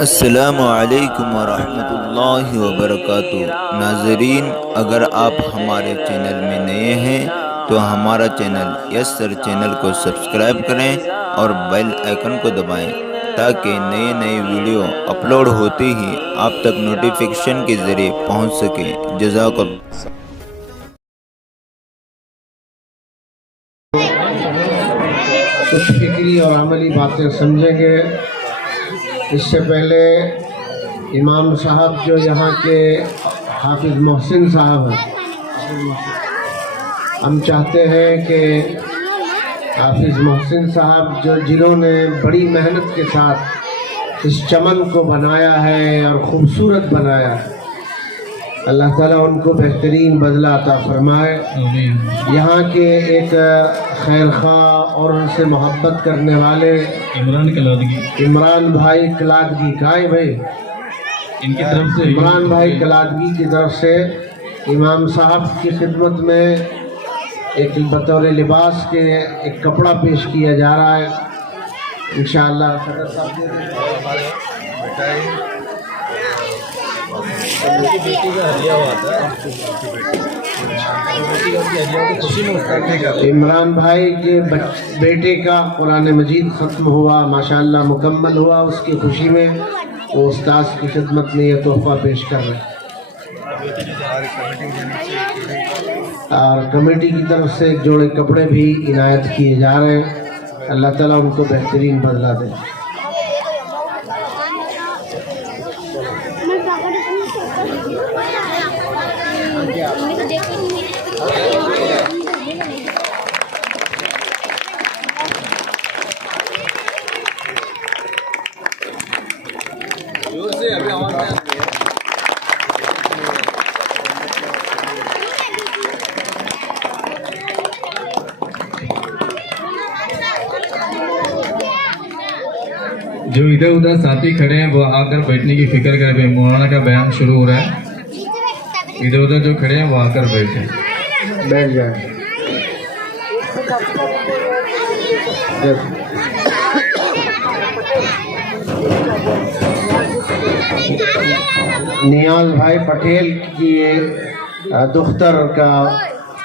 السلام علیکم ورحمۃ اللہ وبرکاتہ۔ ناظرین، اگر آپ ہمارے چینل میں نئے ہیں تو ہمارا چینل یس سر چینل کو سبسکرائب کریں اور بیل آئیکن کو دبائیں تاکہ نئے نئے ویڈیو اپلوڈ ہوتے ہی آپ تک نوٹیفیکیشن کے ذریعے پہنچ سکیں۔ جزاک اللہ۔ کچھ فکری اور عملی باتیں سمجھیں گے۔ اس سے پہلے امام صاحب جو یہاں کے حافظ محسن صاحب ہیں، ہم چاہتے ہیں کہ حافظ محسن صاحب جنہوں نے بڑی محنت کے ساتھ اس چمن کو بنایا ہے اور خوبصورت بنایا ہے، اللہ تعالیٰ ان کو بہترین بدلہ عطا فرمائے۔ یہاں کے ایک خیر خواہ اور ان سے محبت کرنے والے عمران بھائی کلادگی کائے بھائی ان کی طرف سے عمران بھائی کلادگی کی طرف سے امام صاحب کی خدمت میں ایک بطور لباس کے ایک کپڑا پیش کیا جا رہا ہے۔ انشاءاللہ صدر صاحب عمران بھائی کے بیٹے کا قرآن مجید ختم ہوا، ماشاءاللہ مکمل ہوا، اس کی خوشی میں وہ استاذ کی خدمت میں یہ تحفہ پیش کر رہے ہیں، اور کمیٹی کی طرف سے ایک جوڑے کپڑے بھی عنایت کیے جا رہے ہیں۔ اللہ تعالیٰ ان کو بہترین بدلہ دے۔ جو ادھر ادھر ساتھی کھڑے ہیں وہ آ کر بیٹھنے کی فکر کریں۔ مولانا کا بیان شروع ہو رہا ہے، ادھر ادھر جو کھڑے ہیں وہ آ کر بیٹھیں، بیٹھ جائیں۔ نیاز بھائی پٹیل کی دختر کا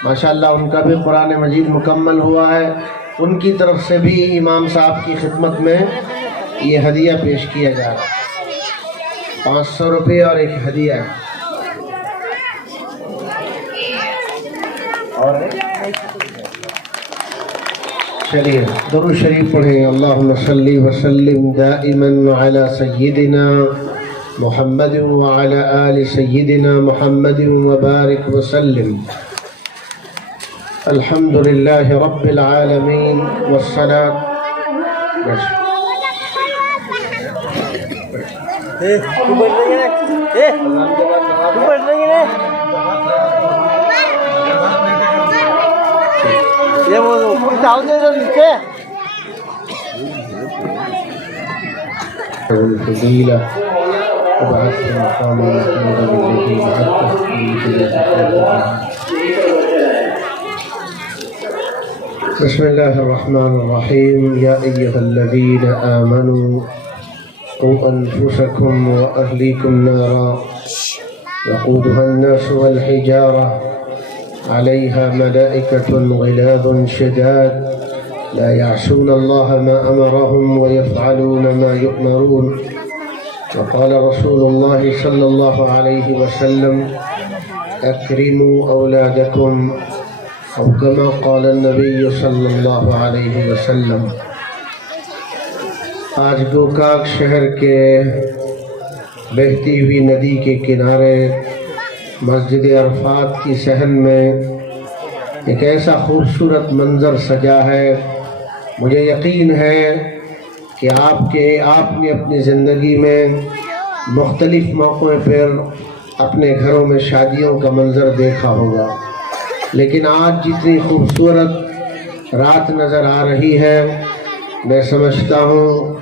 ماشاءاللہ ان کا بھی قرآن مجید مکمل ہوا ہے، ان کی طرف سے بھی امام صاحب کی خدمت میں یہ ہدیہ پیش کیا جا رہا ہے، 500 روپے اور ایک ہدیہ ہے۔ اور چلیے درود شریف پڑھیں۔ اللہم صلی وسلم دائما علی سیدنا محمد وعلی آل سیدنا محمد وبارک وسلم۔ الحمدللہ رب العالمین والصلاة الفضيلة وبعث مقام محمود الذي بسم الله الرحمن الرحيم يا أيها الذين آمنوا قوا أنفسكم وأهليكم نارا وقودها الناس والحجارة عليها ملائكة غلاظ شداد لا يعصون الله ما أمرهم ويفعلون ما يؤمرون وقال رسول الله صلى الله عليه وسلم أكرموا أولادكم أو كما قال النبي صلى الله عليه وسلم۔ آج گوکاک شہر کے بہتی ہوئی ندی کے کنارے مسجد عرفات کی صحن میں ایک ایسا خوبصورت منظر سجا ہے۔ مجھے یقین ہے کہ آپ نے اپنی زندگی میں مختلف موقعوں پر اپنے گھروں میں شادیوں کا منظر دیکھا ہوگا، لیکن آج جتنی خوبصورت رات نظر آ رہی ہے، میں سمجھتا ہوں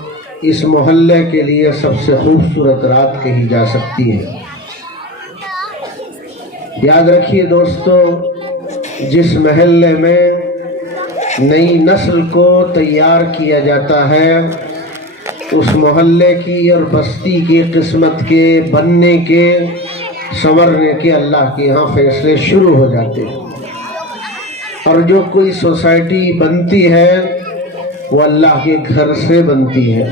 اس محلے کے لیے سب سے خوبصورت رات کہی جا سکتی ہے۔ یاد رکھیے دوستو، جس محلے میں نئی نسل کو تیار کیا جاتا ہے उस मोहल्ले की और बस्ती की किस्मत के बनने के संवरने के अल्लाह के यहाँ फैसले शुरू हो जाते हैं। और जो कोई सोसाइटी बनती है वो अल्लाह के घर से बनती है।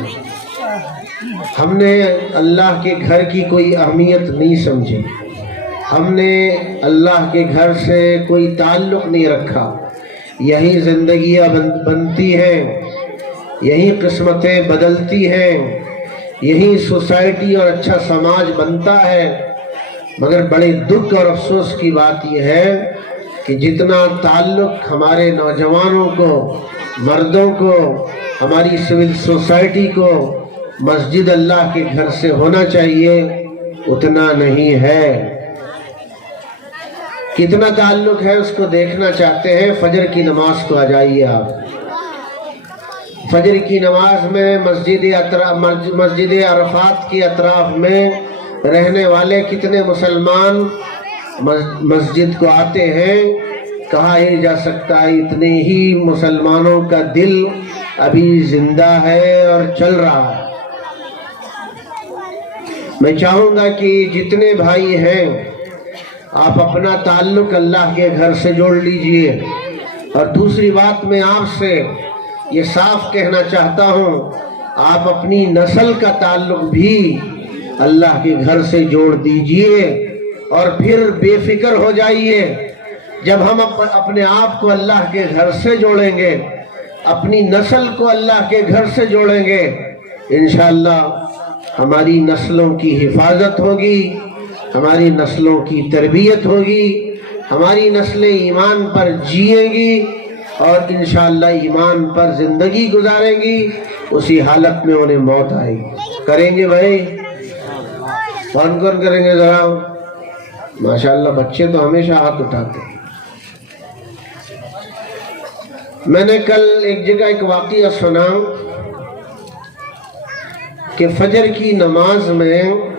हमने अल्लाह के घर की कोई अहमियत नहीं समझी, हमने अल्लाह के घर से कोई ताल्लुक़ नहीं रखा। यही ज़िंदगियाँ बनती हैं, यही किस्मतें बदलती हैं, यही सोसाइटी और अच्छा समाज बनता है। मगर बड़े दुख और अफसोस की बात यह है कि जितना ताल्लुक़ हमारे नौजवानों को, मर्दों को, हमारी सिविल सोसाइटी को मस्जिद अल्लाह के घर से होना चाहिए उतना नहीं है। कितना ताल्लुक़ है उसको देखना चाहते हैं, फजर की नमाज को आ जाइए आप। फजर की नमाज में मस्जिद अरफात की अतराफ में रहने वाले कितने मुसलमान मस्जिद को आते हैं। कहा ही जा सकता है इतने ही मुसलमानों का दिल अभी जिंदा है और चल रहा है। मैं चाहूँगा कि जितने भाई हैं आप अपना ताल्लुक़ अल्लाह के घर से जोड़ लीजिए। और दूसरी बात मैं आपसे ये साफ कहना चाहता हूँ, आप अपनी नस्ल का ताल्लुक़ भी अल्लाह के घर से जोड़ दीजिए और फिर बेफिक्र हो जाइए। जब हम अपने आप को अल्लाह के घर से जोड़ेंगे, अपनी नस्ल को अल्लाह के घर से जोड़ेंगे, इंशाअल्लाह हमारी नस्लों की हिफाजत होगी, हमारी नस्लों की तरबियत होगी, हमारी नस्लें ईमान पर जिएंगी और इंशाअल्लाह ईमान पर ज़िंदगी गुजारेंगी। उसी हालत में उन्हें मौत आएगी। करेंगे भाई? कौन कौन करेंगे ज़रा? माशाअल्लाह बच्चे तो हमेशा हाथ उठाते हैं। मैंने कल एक जगह एक वाक़या सुना कि फजर की नमाज में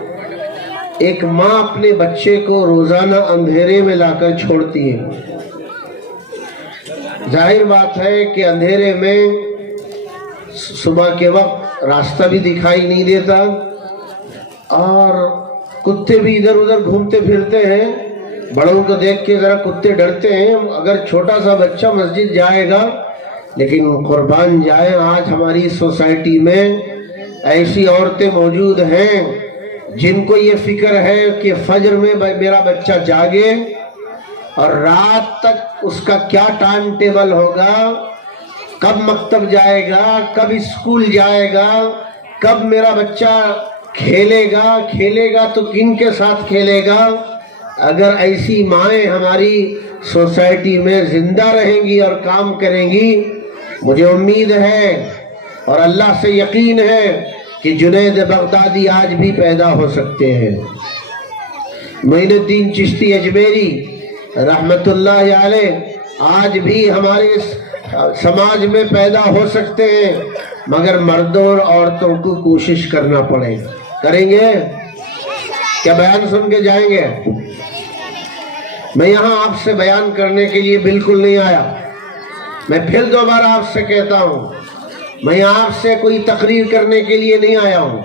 एक माँ अपने बच्चे को रोज़ाना अंधेरे में लाकर छोड़ती है। जाहिर बात है कि अंधेरे में सुबह के वक्त रास्ता भी दिखाई नहीं देता और कुत्ते भी इधर उधर घूमते फिरते हैं। बड़ों को देख के ज़रा कुत्ते डरते हैं। अगर छोटा सा बच्चा मस्जिद जाएगा, लेकिन कुर्बान जाए आज हमारी सोसाइटी में ऐसी औरतें मौजूद हैं जिनको ये फिक्र है कि फजर में मेरा बच्चा जागे और रात तक उसका क्या टाइम टेबल होगा, कब मकतब जाएगा, कब स्कूल जाएगा, कब मेरा बच्चा खेलेगा तो किन के साथ खेलेगा। अगर ऐसी माएँ हमारी सोसाइटी में जिंदा रहेंगी और काम करेंगी, मुझे उम्मीद है और अल्लाह से यकीन है कि जुनैद बगदादी आज भी पैदा हो सकते हैं। मोइनुद्दीन चिश्ती अजमेरी रहमतुल्लाह अलैह आज भी हमारे समाज में पैदा हो सकते हैं, मगर मर्दों और औरतों को कोशिश करना पड़ेगा। करेंगे क्या? बयान सुन के जाएंगे? मैं यहाँ आपसे बयान करने के लिए बिल्कुल नहीं आया। मैं फिर दोबारा आपसे कहता हूँ, मैं आपसे कोई तकरीर करने के लिए नहीं आया हूँ।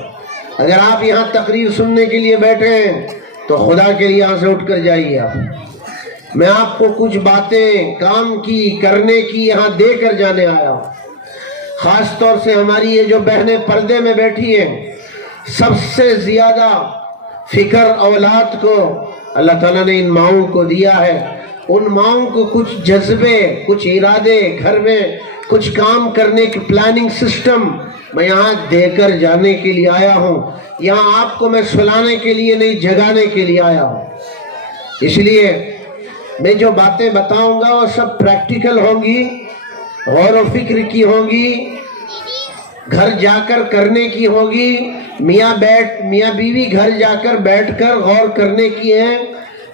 अगर आप यहाँ तकरीर सुनने के लिए बैठे हैं तो खुदा के लिए यहाँ से उठ कर जाइए आप। मैं आपको कुछ बातें काम की करने की यहाँ दे कर जाने आया हूँ। ख़ास तौर से हमारी ये जो बहनें पर्दे में बैठी हैं, सबसे ज़्यादा फिक्र औलाद को अल्लाह ताला ने इन माओं को दिया है। उन माओं को कुछ जज्बे, कुछ इरादे, घर में कुछ काम करने की प्लानिंग सिस्टम मैं यहाँ देकर जाने के लिए आया हूँ। यहाँ आपको मैं सुलाने के लिए नहीं, जगाने के लिए आया हूँ। इसलिए मैं जो बातें बताऊंगा वो सब प्रैक्टिकल होंगी, गौर व फिक्र की होंगी, घर जाकर करने की होगी। मियाँ बीवी घर जाकर बैठकर गौर करने की है।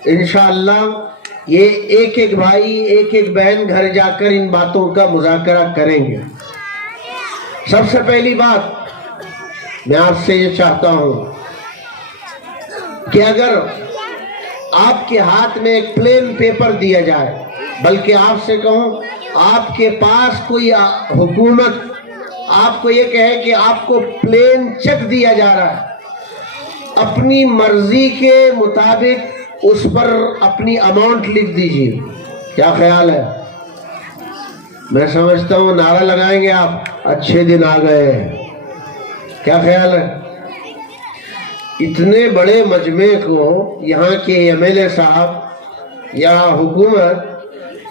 इंशाअल्लाह ये एक एक भाई, एक एक बहन घर जाकर इन बातों का मुज़ाकरा करेंगे। सबसे पहली बात मैं आपसे ये चाहता हूँ कि अगर आपके हाथ में एक प्लेन पेपर दिया जाए, बल्कि आपसे कहूँ आपके पास कोई हुकूमत آپ کو یہ کہے کہ آپ کو پلین چیک دیا جا رہا ہے، اپنی مرضی کے مطابق اس پر اپنی اماؤنٹ لکھ دیجیے، کیا خیال ہے؟ میں سمجھتا ہوں نعرہ لگائیں گے آپ، اچھے دن آ گئے، کیا خیال ہے؟ اتنے بڑے مجمع کو یہاں کے ایم ایل اے صاحب یا حکومت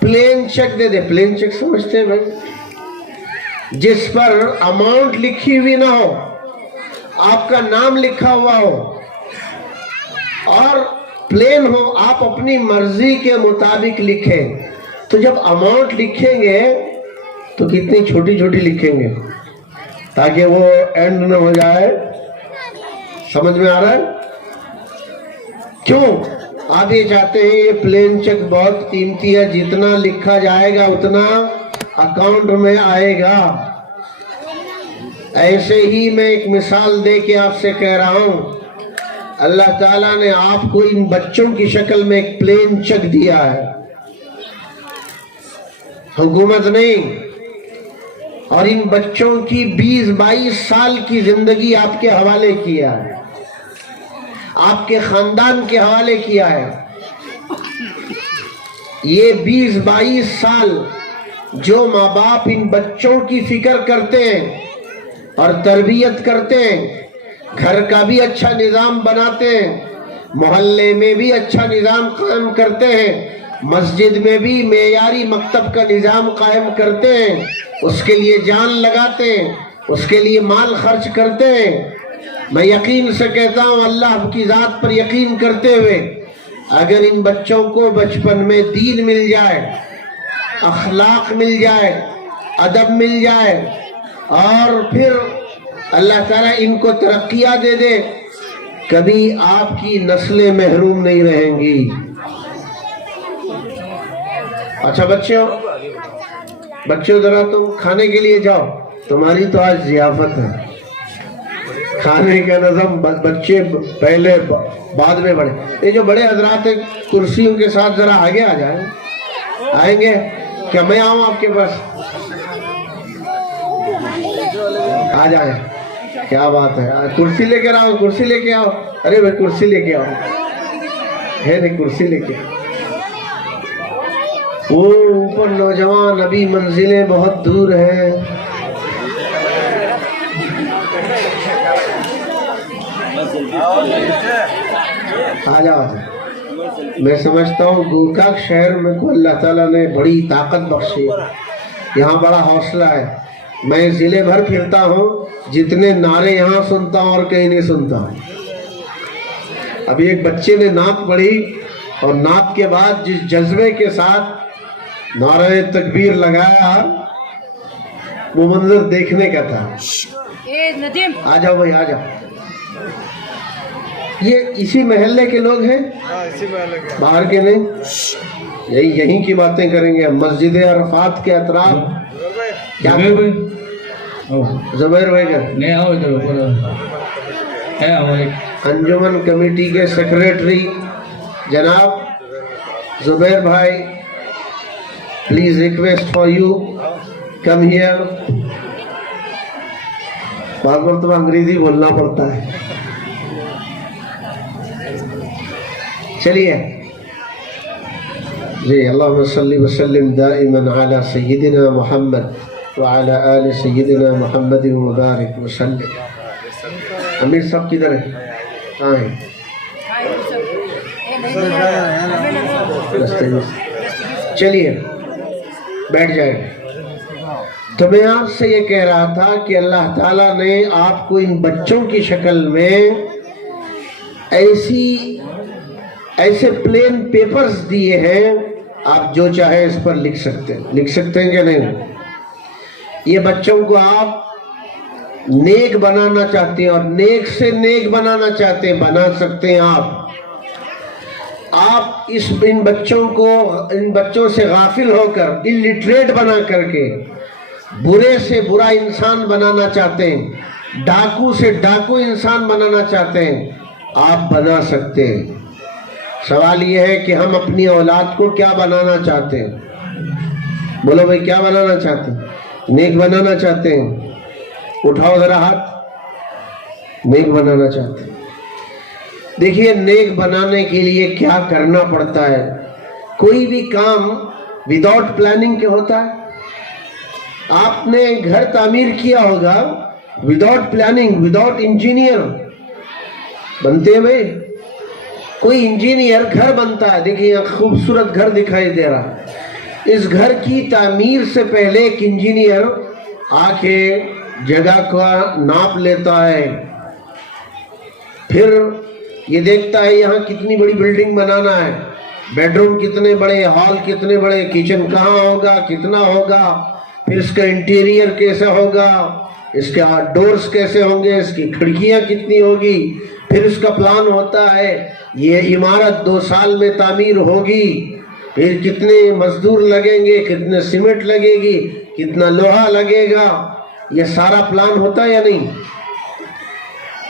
پلین چیک دے دے، پلین چیک سمجھتے ہیں بھائی، جس پر اماؤنٹ لکھی ہوئی نہ ہو، آپ کا نام لکھا ہوا ہو اور پلین ہو، آپ اپنی مرضی کے مطابق لکھیں۔ تو جب اماؤنٹ لکھیں گے تو کتنی چھوٹی چھوٹی لکھیں گے تاکہ وہ اینڈ نہ ہو جائے، سمجھ میں آ رہا ہے؟ کیوں آپ یہ چاہتے ہیں؟ یہ پلین چیک بہت قیمتی ہے، جتنا لکھا جائے گا اتنا اکاؤنٹ میں آئے گا۔ ایسے ہی میں ایک مثال دے کے آپ سے کہہ رہا ہوں، اللہ تعالیٰ نے آپ کو ان بچوں کی شکل میں ایک پلین چیک دیا ہے، حکومت نہیں، اور ان بچوں کی 20-22 سال کی زندگی آپ کے حوالے کیا ہے، آپ کے خاندان کے حوالے کیا ہے۔ یہ 20-22 سال جو ماں باپ ان بچوں کی فکر کرتے ہیں اور تربیت کرتے ہیں، گھر کا بھی اچھا نظام بناتے ہیں، محلے میں بھی اچھا نظام قائم کرتے ہیں، مسجد میں بھی معیاری مکتب کا نظام قائم کرتے ہیں، اس کے لیے جان لگاتے ہیں، اس کے لیے مال خرچ کرتے ہیں۔ میں یقین سے کہتا ہوں، اللہ کی ذات پر یقین کرتے ہوئے، اگر ان بچوں کو بچپن میں دین مل جائے، اخلاق مل جائے، ادب مل جائے، اور پھر اللہ تعالیٰ ان کو ترقیاں دے دے، کبھی آپ کی نسلیں محروم نہیں رہیں گی۔ اچھا بچوں ذرا تم کھانے کے لیے جاؤ، تمہاری تو آج ضیافت ہے، کھانے کا نظم بچے پہلے بعد میں بڑھے۔ یہ جو بڑے حضرات ہیں کرسیوں کے ساتھ ذرا آگے آ جائیں، آئیں گے کیا؟ میں آؤں آپ کے پاس؟ آ جائیں، کیا بات ہے، کرسی لے کے آؤ، کرسی لے کے آؤ، ارے بھائی کرسی لے کے آؤ، ہے نہیں کرسی لے کے۔ وہ اوپر نوجوان، ابھی منزلیں بہت دور ہیں، آ جاؤ۔ میں سمجھتا ہوں گوکاک شہر میں کو اللہ تعالیٰ نے بڑی طاقت بخشی ہے، یہاں بڑا حوصلہ ہے۔ میں ضلع بھر پھرتا ہوں، جتنے نعرے یہاں سنتا ہوں اور کہیں نہیں سنتا ہوں۔ ابھی ایک بچے نے نعت پڑھی اور نعت کے بعد جس جذبے کے ساتھ نعرہ تکبیر لگایا، وہ منظر دیکھنے کا تھا۔ آ جاؤ بھائی، آ جاؤ۔ یہ اسی محلے کے لوگ ہیں، باہر کے نہیں، یہیں کی باتیں کریں گے۔ مسجد عرفات کے اطراف کیا زبیر بھائی کا انجمن کمیٹی کے سیکریٹری جناب زبیر بھائی، please request for you come here. بار بار تو انگریزی بولنا پڑتا ہے۔ چلیے جی، اللہم صلی وسلم دائما علی سیدنا محمد وعلی آل سیدنا محمد مبارک وسلم۔ امیر صاحب کدھر ہیں؟ کہاں ہیں؟ چلیے بیٹھ جائیں۔ تو میں آپ سے یہ کہہ رہا تھا کہ اللہ تعالیٰ نے آپ کو ان بچوں کی شکل میں ایسے پلین پیپرز دیے ہیں، آپ جو چاہے اس پر لکھ سکتے ہیں کہ نہیں؟ یہ بچوں کو آپ نیک بنانا چاہتے ہیں اور نیک سے نیک بنانا چاہتے ہیں، بنا سکتے ہیں آپ ان بچوں سے غافل ہو کر، الٹریٹ بنا کر کے برے سے برا انسان بنانا چاہتے ہیں، ڈاکو سے ڈاکو انسان بنانا چاہتے ہیں، آپ بنا سکتے ہیں۔ سوال یہ ہے کہ ہم اپنی اولاد کو کیا بنانا چاہتے ہیں؟ بولو بھائی، کیا بنانا چاہتے ہیں؟ نیک بنانا چاہتے ہیں؟ उठाओ जरा हाथ, नेक बनाना चाहते हैं। देखिए, नेक बनाने के लिए क्या करना पड़ता है। कोई भी काम विदाउट प्लानिंग के होता है। आपने घर तामीर किया होगा विदाउट प्लानिंग, विदाउट इंजीनियर बनते हैं भाई। कोई इंजीनियर घर बनता है, देखिए यहाँ खूबसूरत घर दिखाई दे रहा है। इस घर की तामीर से पहले एक इंजीनियर आके जगह का नाप लेता है, फिर ये देखता है यहाँ कितनी बड़ी बिल्डिंग बनाना है, बेडरूम कितने बड़े, हॉल कितने बड़े, किचन कहाँ होगा, कितना होगा, फिर इसका इंटीरियर कैसा होगा, इसके डोर्स कैसे होंगे, इसकी खिड़कियाँ कितनी होगी, फिर इसका प्लान होता है ये इमारत 2 साल में तामीर होगी, फिर कितने मजदूर लगेंगे, कितने सीमेंट लगेगी, कितना लोहा लगेगा, ये सारा प्लान होता है या नहीं।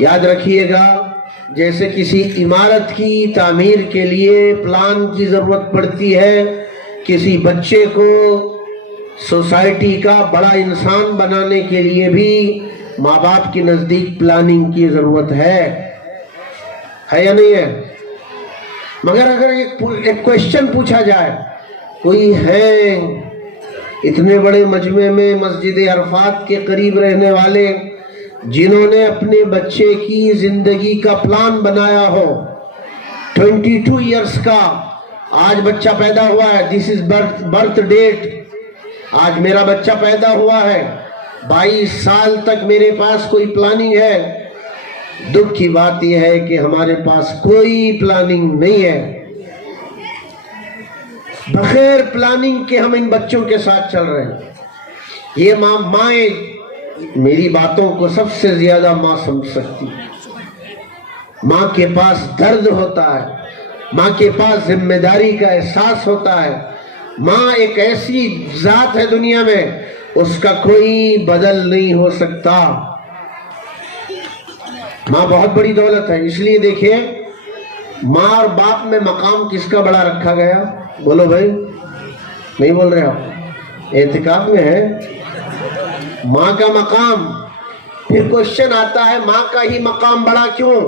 याद रखिएगा, जैसे किसी इमारत की तामीर के लिए प्लान की ज़रूरत पड़ती है, किसी बच्चे को सोसाइटी का बड़ा इंसान बनाने के लिए भी माँ बाप के नज़दीक प्लानिंग की ज़रूरत है या नहीं है। मगर अगर एक क्वेश्चन पूछा जाए, कोई है इतने बड़े मजमे में मस्जिद अरफात के करीब रहने वाले जिन्होंने अपने बच्चे की जिंदगी का प्लान बनाया हो, 22 इयर्स का, आज बच्चा पैदा हुआ है, दिस इज बर्थ डेट, आज मेरा बच्चा पैदा हुआ है, 22 साल तक मेरे पास कोई प्लानिंग है। दुख की बात यह है कि हमारे पास कोई प्लानिंग नहीं है। बगैर प्लानिंग के हम इन बच्चों के साथ चल रहे हैं। ये माएँ, मेरी बातों को सबसे ज्यादा माँ समझ सकती। माँ के पास दर्द होता है, माँ के पास जिम्मेदारी का एहसास होता है। माँ एक ऐसी जात है दुनिया में, उसका कोई बदल नहीं हो सकता। माँ बहुत बड़ी दौलत है। इसलिए देखिए, माँ और बाप में मकाम किसका बड़ा रखा गया? बोलो भाई, नहीं बोल रहे आप? एतिकाफ में है माँ का मकाम। फिर क्वेश्चन आता है, माँ का ही मकाम बड़ा क्यों?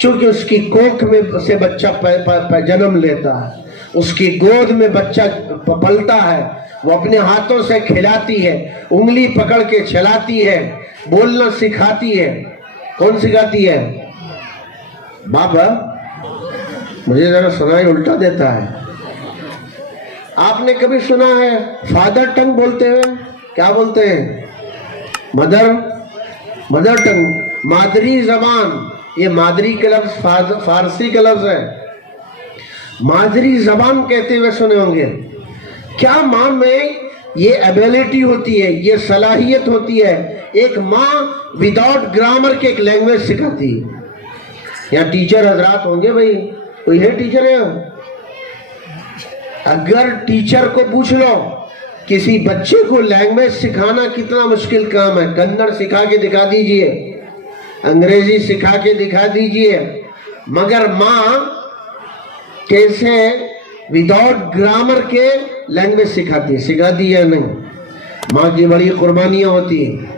क्योंकि उसकी कोख में से बच्चा जन्म लेता है, उसकी गोद में बच्चा पलता है, वो अपने हाथों से खिलाती है, उंगली पकड़ के चलाती है, बोलना सिखाती है। कौन सिखाती है? बाबा। मुझे जरा सुनाई उल्टा देता है। आपने कभी सुना है फादर टंग बोलते हुए? क्या बोलते हैं? मदर टंग, मादरी जबान। ये मादरी का लफ्ज फारसी का लफ्ज है। मादरी जबान कहते हुए सुने होंगे। क्या माँ में ये एबिलिटी होती है, ये सलाहियत होती है? एक माँ विदाउट ग्रामर के एक लैंग्वेज सिखाती है। यहाँ टीचर हजरात होंगे भाई, कोई है टीचर है? अगर टीचर को पूछ लो, किसी बच्चे को लैंग्वेज सिखाना कितना मुश्किल काम है। कन्नड़ सिखा के दिखा दीजिए, अंग्रेजी सिखा के दिखा दीजिए, मगर माँ कैसे विदाउट ग्रामर के लैंग्वेज सिखाती है? सिखाती है नहीं। माँ की बड़ी कुर्बानियाँ होती हैं।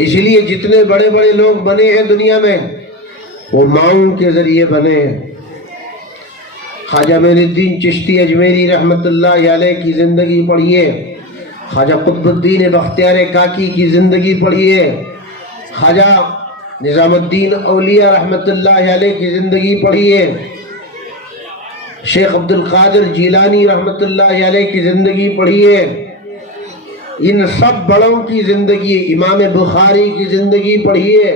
इसलिए जितने बड़े बड़े लोग बने हैं दुनिया में, वो माँओं के जरिए बने हैं। ख्वाजा मोइनुद्दीन चिश्ती अजमेरी रहमतुल्लाह अलैह की ज़िंदगी पढ़िए, ख्वाजा कुतुबुद्दीन बख्तियार काकी की ज़िंदगी पढ़िए, ख्वाजा निज़ामुद्दीन औलिया रहमतुल्लाह अलैह की ज़िंदगी पढ़िए, शेख अब्दुल कादिर जीलानी रहमतुल्लाह अलैह की ज़िंदगी पढ़िए। इन सब बड़ों की ज़िंदगी, इमाम बुखारी की ज़िंदगी पढ़िए।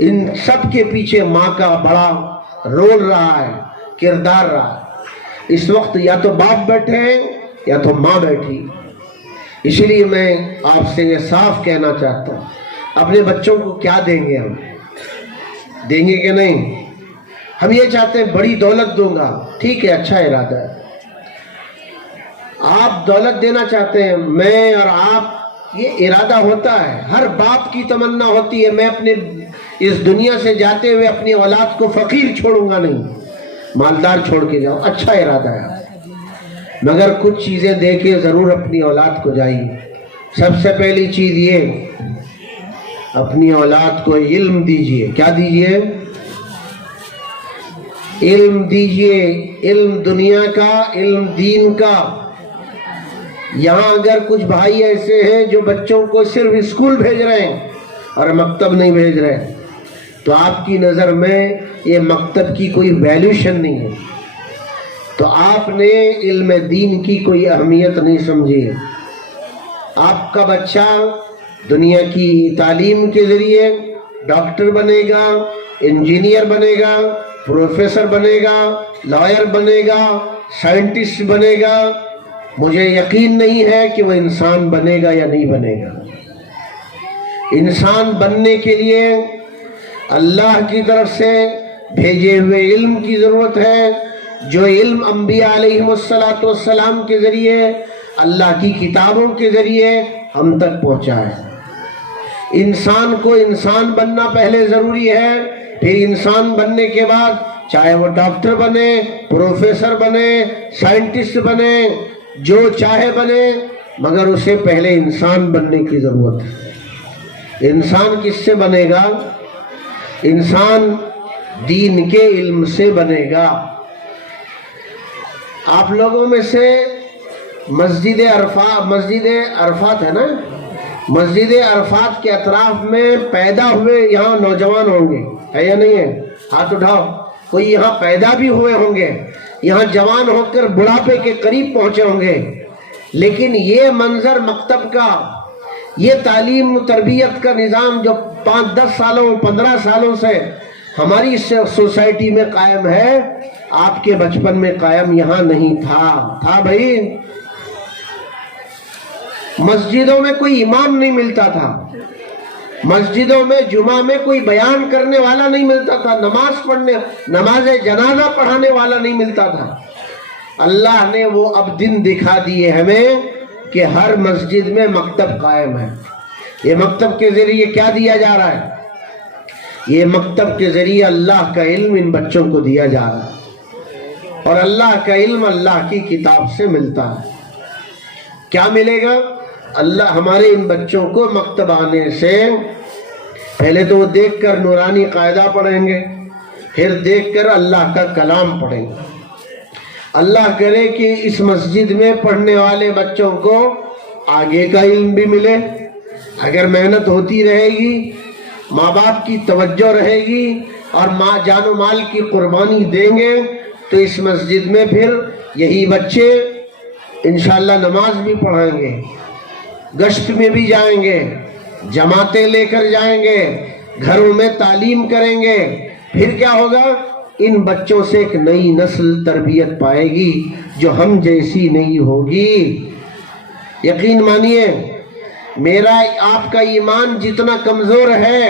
इन सब के पीछे माँ का बड़ा रोल रहा है, किरदार रहा। इस वक्त या तो बाप बैठे हैं या तो माँ बैठी। इसलिए मैं आपसे ये साफ कहना चाहता हूँ, अपने बच्चों को क्या देंगे? हम देंगे कि नहीं? हम ये चाहते हैं बड़ी दौलत दूंगा, ठीक है, अच्छा इरादा है। आप दौलत देना चाहते हैं, मैं और आप, ये इरादा होता है, हर बाप की तमन्ना होती है, मैं अपने इस दुनिया से जाते हुए अपनी औलाद को फकीर छोड़ूंगा नहीं, मालदार छोड़ के जाओ। अच्छा इरादा है, मगर कुछ चीज़ें दे के ज़रूर अपनी औलाद को जाइए। सबसे पहली चीज़ ये اپنی اولاد کو علم دیجئے. کیا دیجئے؟ علم دیجئے. علم دنیا کا، علم دین کا. یہاں اگر کچھ بھائی ایسے ہیں جو بچوں کو صرف اسکول بھیج رہے ہیں اور مکتب نہیں بھیج رہے، تو آپ کی نظر میں یہ مکتب کی کوئی ویلیوشن نہیں ہے، تو آپ نے علم دین کی کوئی اہمیت نہیں سمجھی ہے. آپ کا بچہ دنیا کی تعلیم کے ذریعے ڈاکٹر بنے گا، انجینئر بنے گا، پروفیسر بنے گا، لائر بنے گا، سائنٹسٹ بنے گا. مجھے یقین نہیں ہے کہ وہ انسان بنے گا یا نہیں بنے گا. انسان بننے کے لیے اللہ کی طرف سے بھیجے ہوئے علم کی ضرورت ہے، جو علم انبیاء علیہم السلام کے ذریعے، اللہ کی کتابوں کے ذریعے ہم تک پہنچا ہے. انسان کو انسان بننا پہلے ضروری ہے، پھر انسان بننے کے بعد چاہے وہ ڈاکٹر بنے، پروفیسر بنے، سائنٹسٹ بنے، جو چاہے بنے، مگر اسے پہلے انسان بننے کی ضرورت ہے. انسان کس سے بنے گا؟ انسان دین کے علم سے بنے گا. آپ لوگوں میں سے مسجد عرفات ہے نا، مسجد عرفات کے اطراف میں پیدا ہوئے یہاں نوجوان ہوں گے، ہے یا نہیں ہے؟ ہاتھ اٹھاؤ. کوئی یہاں پیدا بھی ہوئے ہوں گے، یہاں جوان ہو کر بڑھاپے کے قریب پہنچے ہوں گے. لیکن یہ منظر مکتب کا، یہ تعلیم و تربیت کا نظام جو 5-10 سالوں 15 سالوں سے ہماری سوسائٹی میں قائم ہے، آپ کے بچپن میں قائم یہاں نہیں تھا بھائی. مسجدوں میں کوئی امام نہیں ملتا تھا، مسجدوں میں جمعہ میں کوئی بیان کرنے والا نہیں ملتا تھا، نماز جنازہ پڑھانے والا نہیں ملتا تھا. اللہ نے وہ اب دن دکھا دیے ہمیں کہ ہر مسجد میں مکتب قائم ہے. یہ مکتب کے ذریعے کیا دیا جا رہا ہے؟ یہ مکتب کے ذریعے اللہ کا علم ان بچوں کو دیا جا رہا ہے، اور اللہ کا علم اللہ کی کتاب سے ملتا ہے. کیا ملے گا؟ اللہ ہمارے ان بچوں کو مکتب آنے سے پہلے تو وہ دیکھ کر نورانی قاعدہ پڑھیں گے، پھر دیکھ کر اللہ کا کلام پڑھیں گے. اللہ کرے کہ اس مسجد میں پڑھنے والے بچوں کو آگے کا علم بھی ملے. اگر محنت ہوتی رہے گی، ماں باپ کی توجہ رہے گی اور ماں جان و مال کی قربانی دیں گے، تو اس مسجد میں پھر یہی بچے انشاءاللہ نماز بھی پڑھیں گے، گشت میں بھی جائیں گے، جماعتیں لے کر جائیں گے، گھروں میں تعلیم کریں گے. پھر کیا ہوگا؟ ان بچوں سے ایک نئی نسل تربیت پائے گی جو ہم جیسی نہیں ہوگی. یقین مانیے، میرا آپ کا ایمان جتنا کمزور ہے،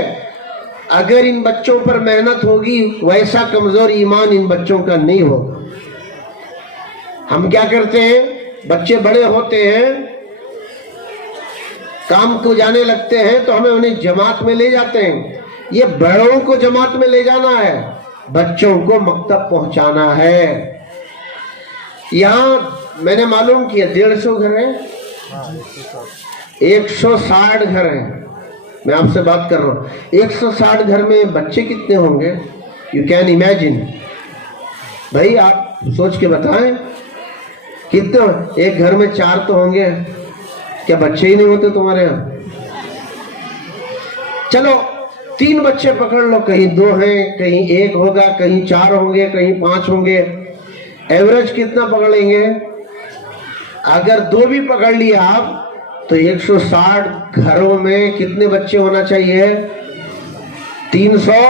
اگر ان بچوں پر محنت ہوگی ویسا کمزور ایمان ان بچوں کا نہیں ہوگا. ہم کیا کرتے ہیں؟ بچے بڑے ہوتے ہیں، کام کو جانے لگتے ہیں، تو ہمیں انہیں جماعت میں لے جاتے ہیں. یہ بڑوں کو جماعت میں لے جانا ہے، بچوں کو مکتب پہنچانا ہے. یہاں میں نے معلوم کیا 150 گھر ہیں، 160 گھر ہیں. میں آپ سے بات کر رہا ہوں 160 گھر میں بچے کتنے ہوں گے؟ You can imagine. بھائی آپ سوچ کے بتائیں کتنے. ایک گھر میں 4 تو ہوں گے. کیا بچے ہی نہیں ہوتے تمہارے یہاں؟ چلو 3 بچے پکڑ لو، کہیں 2 ہیں، کہیں 1 ہوگا، کہیں 4 ہوں گے، کہیں 5 ہوں گے. ایوریج کتنا پکڑیں گے؟ اگر 2 بھی پکڑ لیے آپ تو 160 گھروں میں کتنے بچے ہونا چاہیے؟ 300.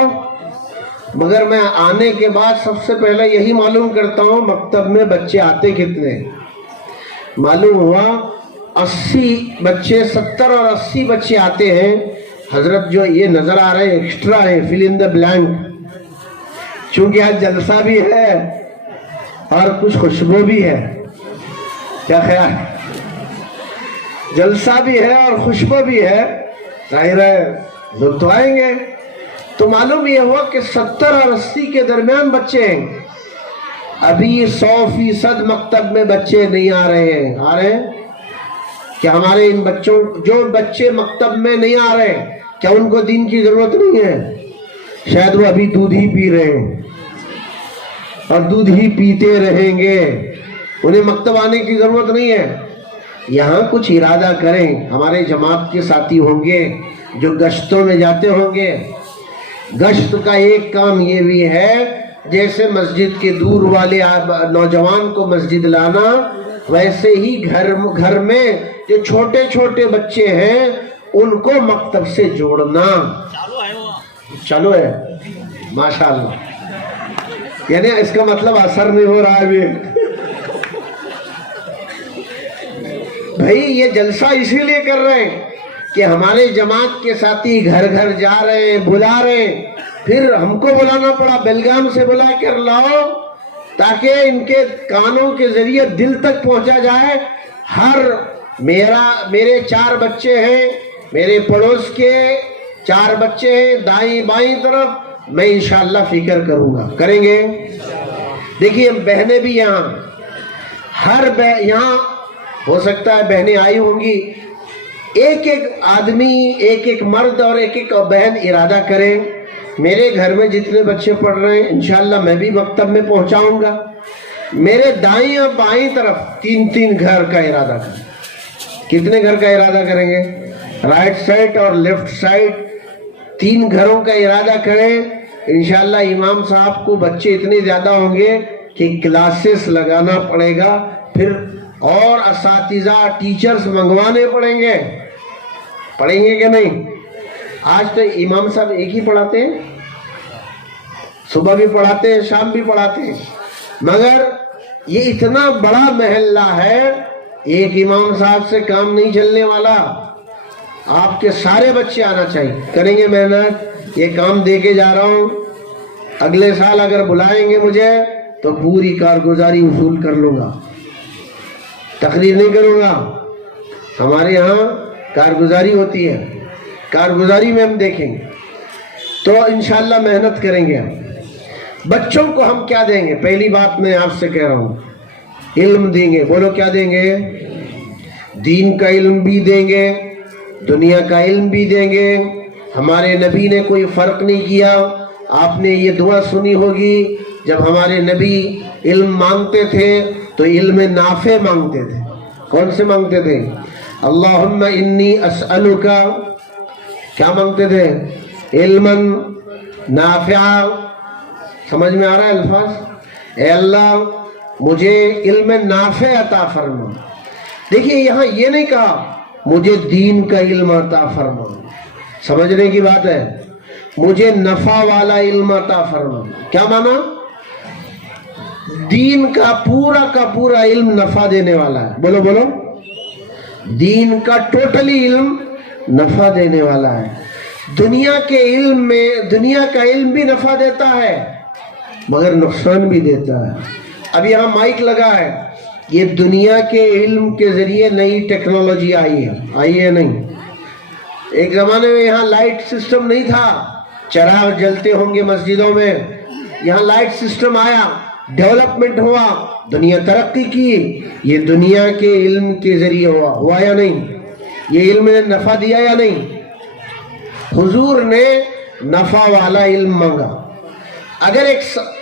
مگر میں آنے کے بعد سب سے پہلے یہی معلوم کرتا ہوں مکتب میں بچے آتے کتنے. معلوم ہوا 80 بچے، 70 اور 80 بچے آتے ہیں. حضرت جو یہ نظر آ رہے ہیں ایکسٹرا ہے، فل ان دا بلینک، چونکہ آج جلسہ بھی ہے اور کچھ خوشبو بھی ہے. کیا خیال ہے؟ جلسہ بھی ہے اور خوشبو بھی ہے، ظاہر ہے لوگ تو آئیں گے. تو معلوم یہ ہوا کہ 70 اور 80 کے درمیان بچے ہیں. ابھی 100% مکتب میں بچے نہیں آ رہے ہیں. آ رہے ہیں کہ ہمارے ان بچوں جو بچے مکتب میں نہیں آ رہے क्या उनको दीन की जरूरत नहीं है? शायद वो अभी दूध ही पी रहे हैं और दूध ही पीते रहेंगे, उन्हें मकतब आने की जरूरत नहीं है। यहाँ कुछ इरादा करें। हमारे जमात के साथी होंगे जो गश्तों में जाते होंगे, गश्त का एक काम ये भी है, जैसे मस्जिद के दूर वाले नौजवान को मस्जिद लाना, वैसे ही घर में जो छोटे छोटे बच्चे हैं उनको मकतब से जोड़ना। चालू है माशाअल्लाह। यानी इसका मतलब असर नहीं हो रहा है अभी। भाई ये जलसा इसीलिए कर रहे हैं कि हमारे जमात के साथी घर घर जा रहे हैं, बुला रहे हैं, फिर हमको बुलाना पड़ा, बेलगाम से बुला कर लाओ ताकि इनके कानों के जरिए दिल तक पहुंचा जाए। मेरे 4 बच्चे हैं, मेरे पड़ोस के 4 बच्चे हैं दाईं बाईं तरफ, मैं इंशाअल्लाह फिक्र करूंगा, करेंगे। देखिए बहनें भी यहाँ हो सकता है बहनें आई होंगी, एक एक आदमी, एक एक मर्द और एक एक बहन इरादा करें, मेरे घर में जितने बच्चे पढ़ रहे हैं इंशाअल्लाह मैं भी मकतब में पहुंचाऊंगा। मेरे दाईं और बाईं तरफ 3-3 घर का इरादा करें। कितने घर का इरादा करेंगे? राइट साइड और लेफ्ट साइड 3 घरों का इरादा करें। इंशाअल्लाह इमाम साहब को बच्चे इतने ज्यादा होंगे कि क्लासेस लगाना पड़ेगा, फिर और असातिज़ा टीचर्स मंगवाने पड़ेंगे कि नहीं? आज तो इमाम साहब एक ही पढ़ाते हैं, सुबह भी पढ़ाते हैं, शाम भी पढ़ाते हैं, मगर ये इतना बड़ा महल्ला है, एक इमाम साहब से काम नहीं चलने वाला। आपके सारे बच्चे आना चाहिए। करेंगे मेहनत, ये काम दे के जा रहा हूं। अगले साल अगर बुलाएंगे मुझे तो पूरी कारगुजारी वसूल कर लूंगा, तकरीर नहीं करूंगा। हमारे यहाँ कारगुजारी होती है, कारगुजारी में हम देखेंगे। तो इंशाअल्लाह मेहनत करेंगे हम। बच्चों को हम क्या देंगे? पहली बात मैं आपसे कह रहा हूँ, इल्म देंगे। बोलो क्या देंगे? दीन का इल्म भी देंगे, दुनिया का इल्म भी देंगे। हमारे नबी ने कोई फ़र्क नहीं किया। आपने ये दुआ सुनी होगी, जब हमारे नबी इल्म मांगते थे तो इल्म नाफे मांगते थे। कौन से मांगते थे? अल्लाहुम्मा इन्नी अस्अलुका, क्या मांगते थे? इल्मन नाफिआ। समझ में आ रहा है अल्फाज? ए अल्लाह मुझे इल्म नाफे अता फरमा। देखिए यहाँ ये नहीं कहा मुझे दीन का इल्म अता फरमा, समझने की बात है, मुझे नफा वाला इल्म अता फरमा। क्या माना? दीन का पूरा इल्म नफा देने वाला है। बोलो बोलो, दीन का टोटली इल्म नफा देने वाला है। दुनिया के इल्म में, दुनिया का इल्म भी नफा देता है मगर नुकसान भी देता है। अब यहाँ माइक लगा है, ये दुनिया के इल्म के जरिए नई टेक्नोलॉजी आई है नहीं? एक जमाने में यहाँ लाइट सिस्टम नहीं था, चराग जलते होंगे मस्जिदों में, यहाँ लाइट सिस्टम आया, डेवलपमेंट हुआ, दुनिया तरक्की की। ये दुनिया के इल्म के जरिए हुआ या नहीं? ये इल्म ने नफा दिया या नहीं? हुजूर ने नफा वाला इल्म मांगा। अगर एक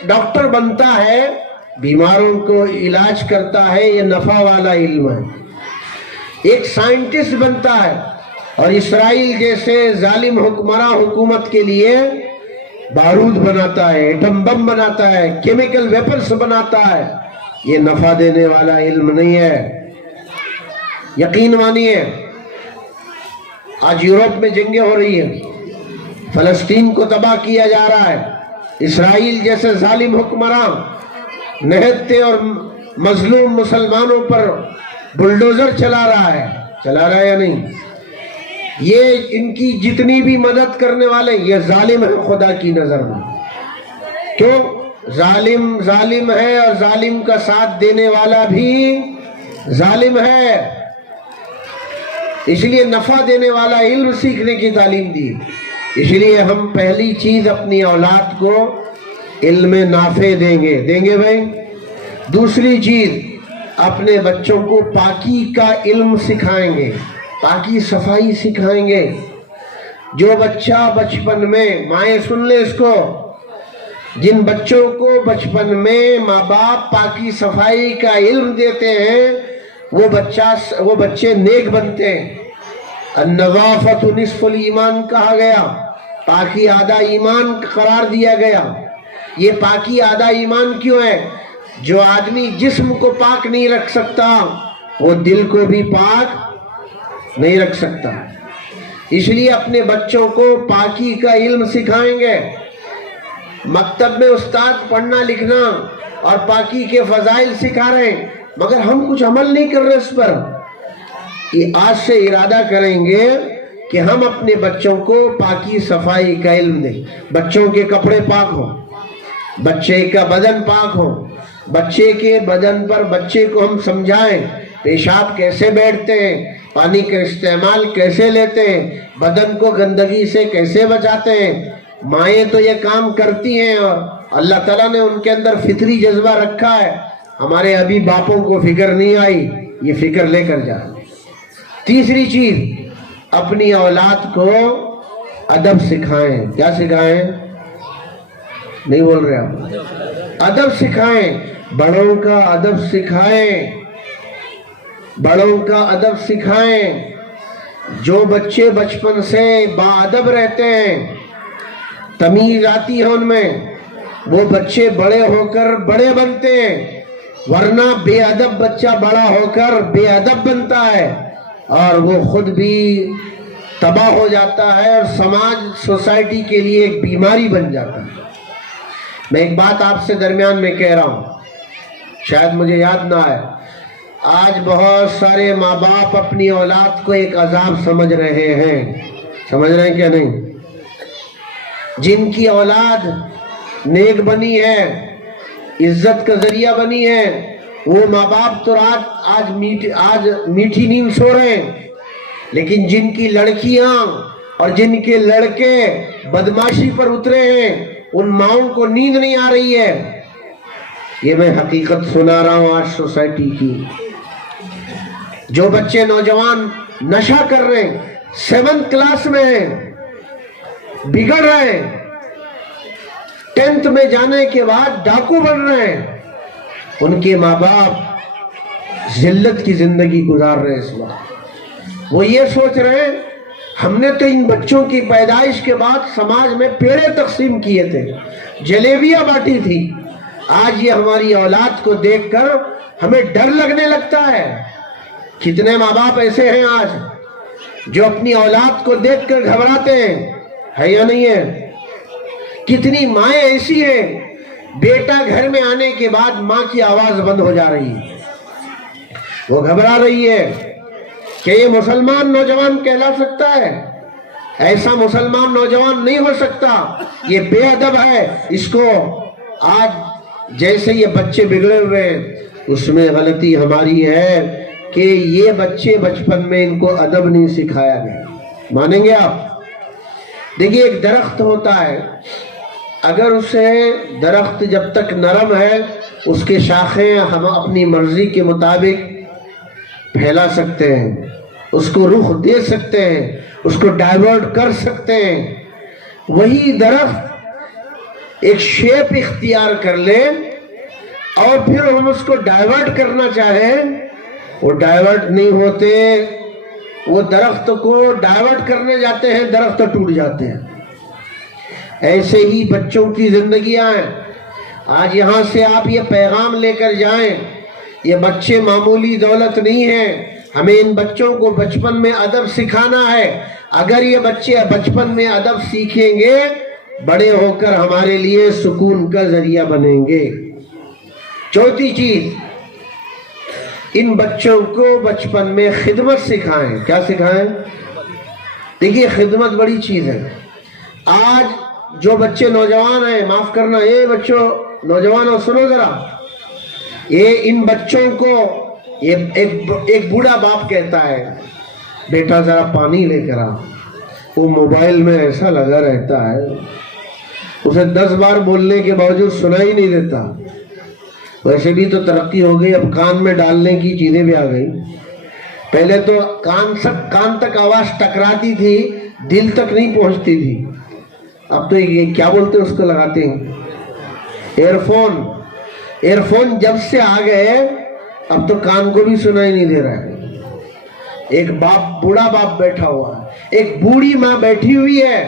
डॉक्टर बनता है, बीमारों को इलाज करता है, ये नफा वाला इल्म है। एक साइंटिस्ट बनता है और इसराइल जैसे जालिम हुक्मरान हुकूमत के लिए बारूद बनाता है, एटम बम बनाता है, केमिकल वेपन्स बनाता है, ये नफा देने वाला इल्म नहीं है। यकीन मानिए, आज यूरोप में जंगें हो रही है, फलस्तीन को तबाह किया जा रहा है, इसराइल जैसे जालिम हुक्मरान निहत्ते और मजलूम मुसलमानों पर बुलडोजर चला रहा है या नहीं? ये इनकी जितनी भी मदद करने वाले ये जालिम है खुदा की नजर में। क्यों? जालिम है और जालिम का साथ देने वाला भी जालिम है। इसलिए नफा देने वाला इल्म सीखने की तालीम दी। इसलिए हम पहली चीज अपनी औलाद को इल्म नाफे देंगे भाई। दूसरी चीज अपने बच्चों को पाकी का इल्म सिखाएंगे, पाकी सफाई सिखाएंगे। जो बच्चा बचपन में, माएँ सुन ले इसको, जिन बच्चों को बचपन में माँ बाप पाकी सफाई का इल्म देते हैं वो बच्चे नेक बनते हैं। अन्नज़ाफ़तु निस्फ़ुल ईमान कहा गया, पाकी आधा ईमान करार दिया गया। ये पाकी आधा ईमान क्यों है? जो आदमी जिस्म को पाक नहीं रख सकता वो दिल को भी पाक नहीं रख सकता। इसलिए अपने बच्चों को पाकी का इल्म सिखाएंगे। मकतब में उस्ताद पढ़ना लिखना और पाकी के फजाइल सिखा रहे हैं, मगर हम कुछ अमल नहीं कर रहे इस पर। ये आज से इरादा करेंगे कि हम अपने बच्चों को पाकी सफाई का इल्म दें। बच्चों के कपड़े पाक हो, बच्चे का बदन पाक हो, बच्चे के बदन पर बच्चे को हम समझाएं पेशाब कैसे बैठते हैं, पानी का इस्तेमाल कैसे लेते हैं, बदन को गंदगी से कैसे बचाते हैं। माएँ तो ये काम करती हैं और अल्लाह ताला ने उनके अंदर फितरी जज्बा रखा है। हमारे अभी बापों को फिक्र नहीं आई, ये फिक्र लेकर जा। तीसरी चीज, अपनी औलाद को अदब सिखाएं। क्या सिखाएं? नहीं बोल रहे आप? अदब सिखाएं, बड़ों का अदब सिखाएं, बड़ों का अदब सिखाएं। जो बच्चे बचपन से बाअदब रहते हैं, तमीज आती है उनमें, वो बच्चे बड़े होकर बड़े बनते हैं। वरना बेअदब बच्चा बड़ा होकर बेअदब बनता है और वो खुद भी तबाह हो जाता है और समाज सोसाइटी के लिए एक बीमारी बन जाता है। मैं एक बात आपसे दरमियान में कह रहा हूँ, शायद मुझे याद ना आए। आज बहुत सारे माँ बाप अपनी औलाद को एक अजाब समझ रहे हैं। समझ रहे हैं क्या नहीं? जिनकी औलाद नेक बनी है, इज्जत का जरिया बनी है, वो माँ बाप तो आज मीठी नींद सो रहे हैं, लेकिन जिनकी लड़कियां और जिनके लड़के बदमाशी पर उतरे हैं, उन माओं को नींद नहीं आ रही है। ये मैं हकीकत सुना रहा हूं आज सोसाइटी की। जो बच्चे नौजवान नशा कर रहे हैं, 7th क्लास में हैं, बिगड़ रहे हैं, 10th में जाने के बाद डाकू बन रहे हैं, उनके माँ बाप जिल्लत की जिंदगी गुजार रहे हैं इस वक्त। वो ये सोच रहे हैं हमने तो इन बच्चों की पैदाइश के बाद समाज में पेड़े तकसीम किए थे, जलेबियां बांटी थी। आज ये हमारी औलाद को देखकर हमें डर लगने लगता है। कितने माँ बाप ऐसे हैं आज जो अपनी औलाद को देखकर घबराते हैं, है या नहीं है? कितनी माएँ ऐसी हैं, बेटा घर में आने के बाद माँ की आवाज बंद हो जा रही है, वो घबरा रही है कि ये मुसलमान नौजवान कहला सकता है? ऐसा मुसलमान नौजवान नहीं हो सकता, ये बेअदब है। इसको आज जैसे ये बच्चे बिगड़े हुए हैं, उसमें गलती हमारी है कि ये बच्चे बचपन में इनको अदब नहीं सिखाया गया। मानेंगे आप? देखिए, एक दरख्त होता है, अगर उसे दरख्त जब तक नरम है उसके शाखें हम अपनी मर्जी के मुताबिक फैला सकते हैं, उसको रुख दे सकते हैं, उसको डाइवर्ट कर सकते हैं। वही दरख्त एक शेप इख्तियार कर ले और फिर हम उसको डाइवर्ट करना चाहें, वो डाइवर्ट नहीं होते। वो दरख्त को डाइवर्ट करने जाते हैं, दरख्त टूट जाते हैं। ऐसे ही बच्चों की जिंदगियां हैं। आज यहाँ से आप ये पैगाम लेकर जाएं, ये बच्चे मामूली दौलत नहीं है, हमें इन बच्चों को बचपन में अदब सिखाना है। अगर ये बच्चे बचपन में अदब सीखेंगे, बड़े होकर हमारे लिए सुकून का जरिया बनेंगे। चौथी चीज, इन बच्चों को बचपन में खिदमत सिखाएं। क्या सिखाएं? देखिए, खिदमत बड़ी चीज है। आज जो बच्चे नौजवान हैं, माफ करना, ये बच्चों नौजवानों सुनो जरा, ये इन बच्चों को ये एक बूढ़ा बाप कहता है, बेटा जरा पानी लेकर आ। वो मोबाइल में ऐसा लगा रहता है, उसे 10 बार बोलने के बावजूद सुनाई नहीं देता। वैसे भी तो तरक्की हो गई, अब कान में डालने की चीजें भी आ गई। पहले तो कान तक आवाज टकराती थी, दिल तक नहीं पहुंचती थी। अब तो ये क्या बोलते हैं उसको लगाते हैं, एयरफोन। एयरफोन जब से आ गए अब तो कान को भी सुनाई नहीं दे रहा है। एक बाप, बूढ़ा बाप बैठा हुआ है, एक बूढ़ी माँ बैठी हुई है,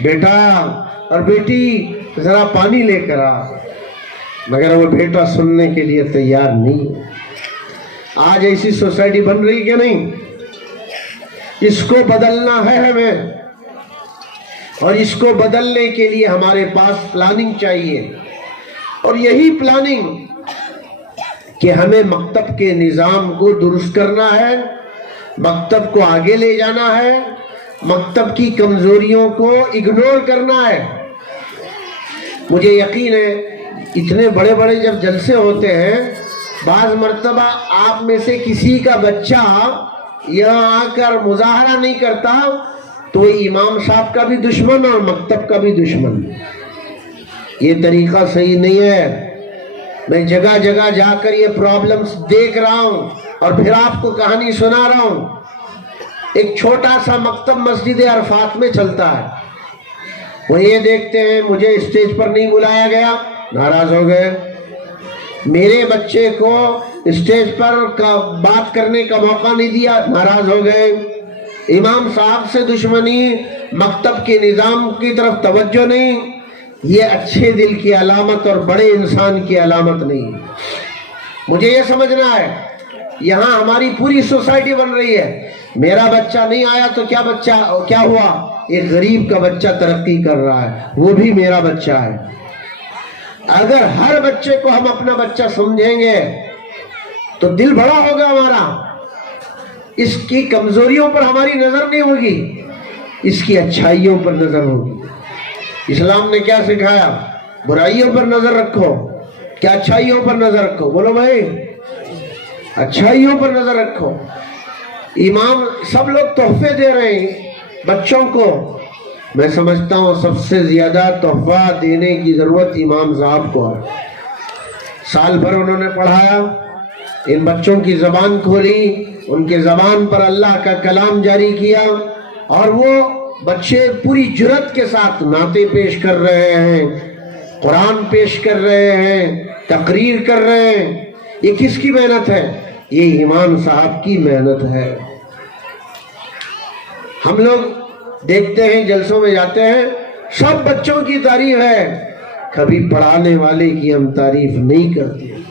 बेटा और बेटी जरा पानी लेकर आ, मगर वो बेटा सुनने के लिए तैयार नहीं। आज ऐसी सोसाइटी बन रही क्या नहीं? इसको बदलना है हमें, और इसको बदलने के लिए हमारे पास प्लानिंग चाहिए। और यही प्लानिंग कि हमें मकतब के निज़ाम को दुरुस्त करना है, मकतब को आगे ले जाना है, मकतब की कमजोरियों को इग्नोर करना है। मुझे यकीन है इतने बड़े बड़े जब जलसे होते हैं, बाज़ मर्तबा आप में से किसी का बच्चा यहाँ आकर मुजाहरा नहीं करता तो इमाम साहब का भी दुश्मन और मकतब का भी दुश्मन। ये तरीका सही नहीं है। मैं जगह जगह जाकर ये प्रॉब्लम्स देख रहा हूँ और फिर आपको कहानी सुना रहा हूँ। एक छोटा सा मकतब मस्जिद अरफात में चलता है, वो ये देखते हैं मुझे स्टेज पर नहीं बुलाया गया, नाराज हो गए। मेरे बच्चे को स्टेज पर बात करने का मौका नहीं दिया, नाराज हो गए। इमाम साहब से दुश्मनी, मकतब के निज़ाम की तरफ तवज्जो नहीं, ये अच्छे दिल की अलामत और बड़े इंसान की अलामत नहीं। मुझे ये समझना है यहाँ हमारी पूरी सोसाइटी बन रही है। मेरा बच्चा नहीं आया तो क्या हुआ, एक गरीब का बच्चा तरक्की कर रहा है, वो भी मेरा बच्चा है। अगर हर बच्चे को हम अपना बच्चा समझेंगे तो दिल बड़ा होगा हमारा। इसकी कमजोरियों पर हमारी नजर नहीं होगी, इसकी अच्छाइयों पर नजर होगी। इस्लाम ने क्या सिखाया? बुराइयों पर नजर रखो, क्या अच्छाइयों पर नजर रखो? बोलो भाई, अच्छाइयों पर नजर रखो। इमाम, सब लोग तोहफे दे रहे हैं बच्चों को, मैं समझता हूँ सबसे ज्यादा तोहफा देने की जरूरत इमाम साहब को है। साल भर उन्होंने पढ़ाया, इन बच्चों की जबान खोली, उनके जबान पर अल्लाह का कलाम जारी किया, और वो बच्चे पूरी जुर्रत के साथ नाते पेश कर रहे हैं, कुरान पेश कर रहे हैं, तकरीर कर रहे हैं। ये किसकी मेहनत है? ये इमाम साहब की मेहनत है। हम लोग देखते हैं, जलसों में जाते हैं, सब बच्चों की तारीफ है, कभी पढ़ाने वाले की हम तारीफ नहीं करते।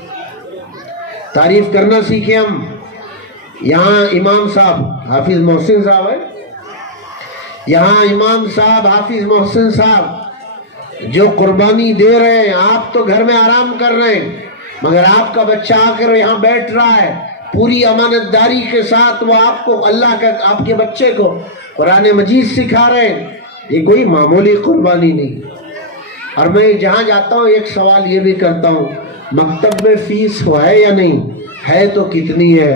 तारीफ करना सीखे हम। यहाँ इमाम साहब हाफिज मोहसिन साहब है, यहाँ इमाम साहब हाफिज मोहसिन साहब जो कुर्बानी दे रहे हैं। आप तो घर में आराम कर रहे हैं, मगर आपका बच्चा आकर यहाँ बैठ रहा है पूरी अमानतदारी के साथ। वो आपको अल्लाह का, आपके बच्चे को कुरान मजीद सिखा रहे हैं। ये कोई मामूली कुर्बानी नहीं। और मैं जहाँ जाता हूँ एक सवाल ये भी करता हूँ, मकतब में फीस है या नहीं है, तो कितनी है?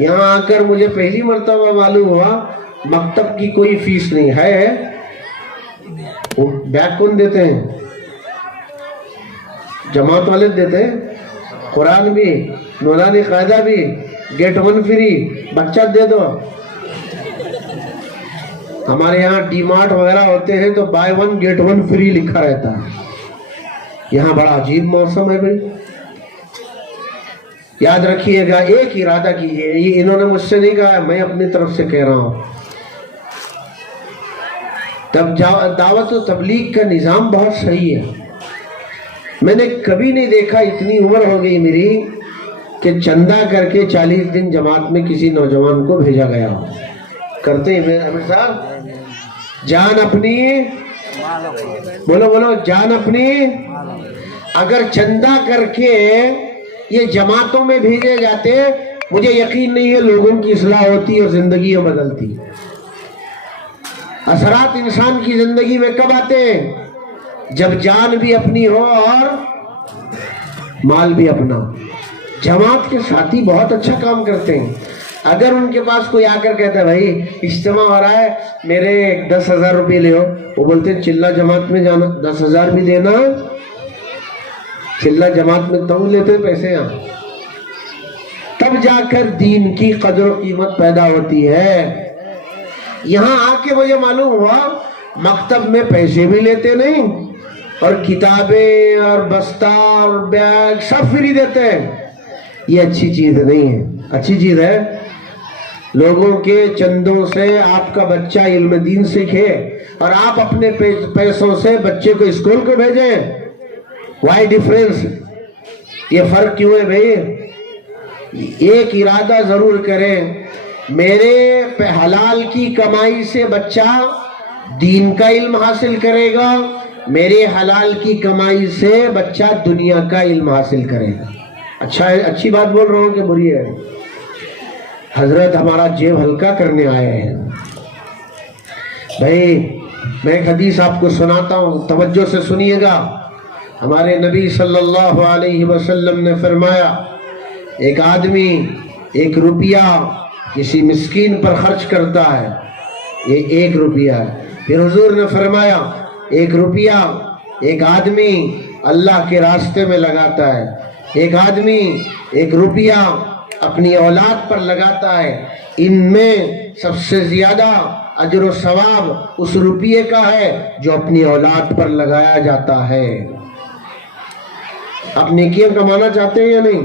यहाँ आकर मुझे पहली मर्तबा मालूम हुआ मकतब की कोई फीस नहीं है। वो बैग कौन देते हैं? जमात वाले देते हैं। कुरान भी, नूरानी कायदा भी, गेट 1 फ्री, बच्चा दे दो। हमारे यहाँ डीमार्ट वगैरह होते हैं तो बाय 1 गेट 1 फ्री लिखा रहता है। यहाँ बड़ा अजीब मौसम है भाई। याद रखिएगा, एक इरादा कीजिए, ये इन्होंने मुझसे नहीं कहा, मैं अपनी तरफ से कह रहा हूँ। तब दावत और तबलीग का निज़ाम बहुत सही है। मैंने कभी नहीं देखा, इतनी उम्र हो गई मेरी, कि चंदा करके 40 दिन जमात में किसी नौजवान को भेजा गया हो। करते हैं अमीर साहब? जान अपनी, बोलो बोलो, जान अपनी। अगर चंदा करके ये जमातों में भेजे जाते, मुझे यकीन नहीं है लोगों की इस्लाह होती और जिंदगियां बदलती। असरात इंसान की जिंदगी में कब आते हैं? जब जान भी अपनी हो और माल भी अपना। जमात के साथी बहुत अच्छा काम करते हैं। अगर उनके पास कोई आकर कहता है भाई इज्तिमा हो रहा है, मेरे 10,000 रुपये ले हो, वो बोलते हैं चिल्ला जमात में जाना, 10,000 भी देना। चिल्ला जमात में तो लेते पैसे यहाँ, तब जाकर दीन की कदर कीमत पैदा होती है। यहाँ आके मुझे मालूम हुआ मकतब में पैसे भी लेते नहीं और किताबें और बस्ता और बैग सब फ्री देते हैं। ये अच्छी चीज नहीं है। अच्छी चीज है लोगों के चंदों से आपका बच्चा इल्म दीन सीखे और आप अपने पैसों से बच्चे को स्कूल को भेजें। Why difference? ये फर्क क्यों है भाई? एक इरादा जरूर करें, मेरे हलाल की कमाई से बच्चा दीन का इल्म हासिल करेगा, मेरे हलाल की कमाई से बच्चा दुनिया का इल्म हासिल करेगा। अच्छा है, अच्छी बात बोल रहा हूँ कि बुरी है? हजरत हमारा जेब हल्का करने आए हैं। भाई मैं एक हदीस आपको सुनाता हूँ, तवज्जो से सुनिएगा। हमारे नबी सल्लल्लाहु अलैहि वसल्लम ने फरमाया, एक आदमी 1 रुपया किसी मिस्कीन पर खर्च करता है, ये 1 रुपया है। फिर हुजूर ने फरमाया 1 रुपया एक आदमी अल्लाह के रास्ते में लगाता है, एक आदमी 1 रुपया अपनी औलाद पर लगाता है, इनमें सबसे ज्यादा अजर व सवाब उस रुपये का है जो अपनी औलाद पर लगाया जाता है। आप नेकियां कमाना चाहते हैं या नहीं?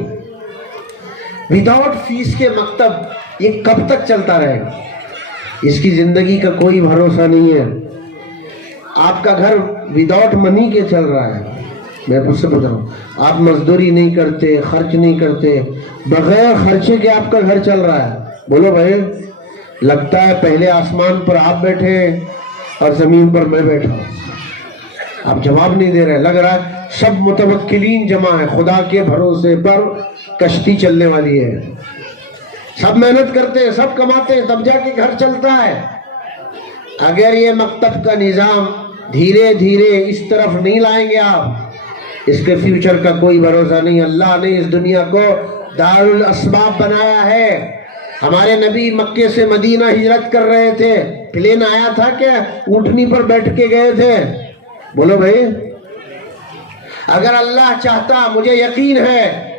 विदाउट फीस के मकतब ये कब तक चलता रहेगा? इसकी जिंदगी का कोई भरोसा नहीं है। आपका घर विदाउट मनी के चल रहा है। मैं मुझसे पूछ रहा हूँ, आप मजदूरी नहीं करते, खर्च नहीं करते, बगैर खर्चे के आपका घर चल रहा है। बोलो भाई, लगता है पहले आसमान पर आप बैठे और जमीन पर मैं बैठा हूँ। आप जवाब नहीं दे रहे। लग रहा है सब मुतवक्किलीन जमा है, खुदा के भरोसे पर कश्ती चलने वाली है। सब मेहनत करते हैं, सब कमाते हैं, तब जाके घर चलता है। अगर ये मकतब का निजाम धीरे धीरे इस तरफ नहीं लाएंगे आप, इसके फ्यूचर का कोई भरोसा नहीं। अल्लाह ने इस दुनिया को दारुल अस्बाब बनाया है। हमारे नबी मक्के से मदीना हिजरत कर रहे थे, प्लेन आया था क्या? ऊँटनी पर बैठ के गए थे। बोलो भाई, अगर अल्लाह चाहता, मुझे यकीन है,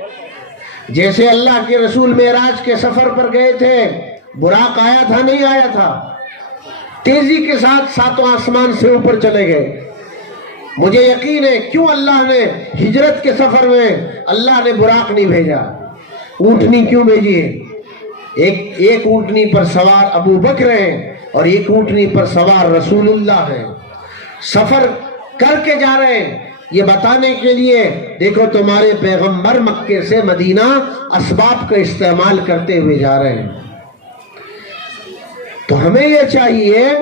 जैसे अल्लाह के रसूल मेराज के सफर पर गए थे, बुराक आया था नहीं आया था, तेजी के साथ 7वां आसमान से ऊपर चले गए। मुझे यकीन है क्यों अल्लाह ने हिजरत के सफर में अल्लाह ने बुराक नहीं भेजा, ऊँटनी क्यों भेजी है? एक ऊँटनी पर सवार अबू बकर हैं और एक ऊँटनी पर सवार रसूलुल्लाह हैं। सफर करके जा रहे हैं ये बताने के लिए, देखो तुम्हारे पैगंबर मक्के से मदीना असबाब का इस्तेमाल करते हुए जा रहे हैं। तो हमें यह चाहिए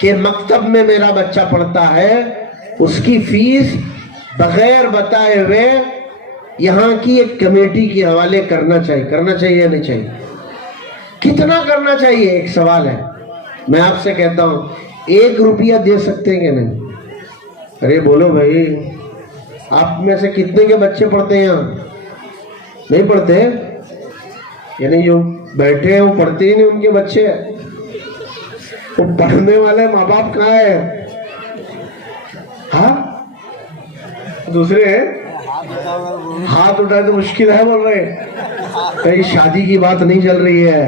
कि मकतब में मेरा बच्चा पढ़ता है, उसकी फीस बगैर बताए हुए यहाँ की एक कमेटी के हवाले करना चाहिए। करना चाहिए या नहीं चाहिए? कितना करना चाहिए? एक सवाल है। मैं आपसे कहता हूँ 1 रुपया दे सकते हैं कि नहीं? अरे बोलो भाई, आप में से कितने के बच्चे पढ़ते हैं यहाँ? नहीं पढ़ते? यानी जो बैठे हैं वो पढ़ते ही नहीं, उनके बच्चे। वो पढ़ने वाले माँ बाप कहाँ है? हाँ, दूसरे हाथ उठाए तो मुश्किल है, बोल रहे कहीं शादी की बात नहीं चल रही है।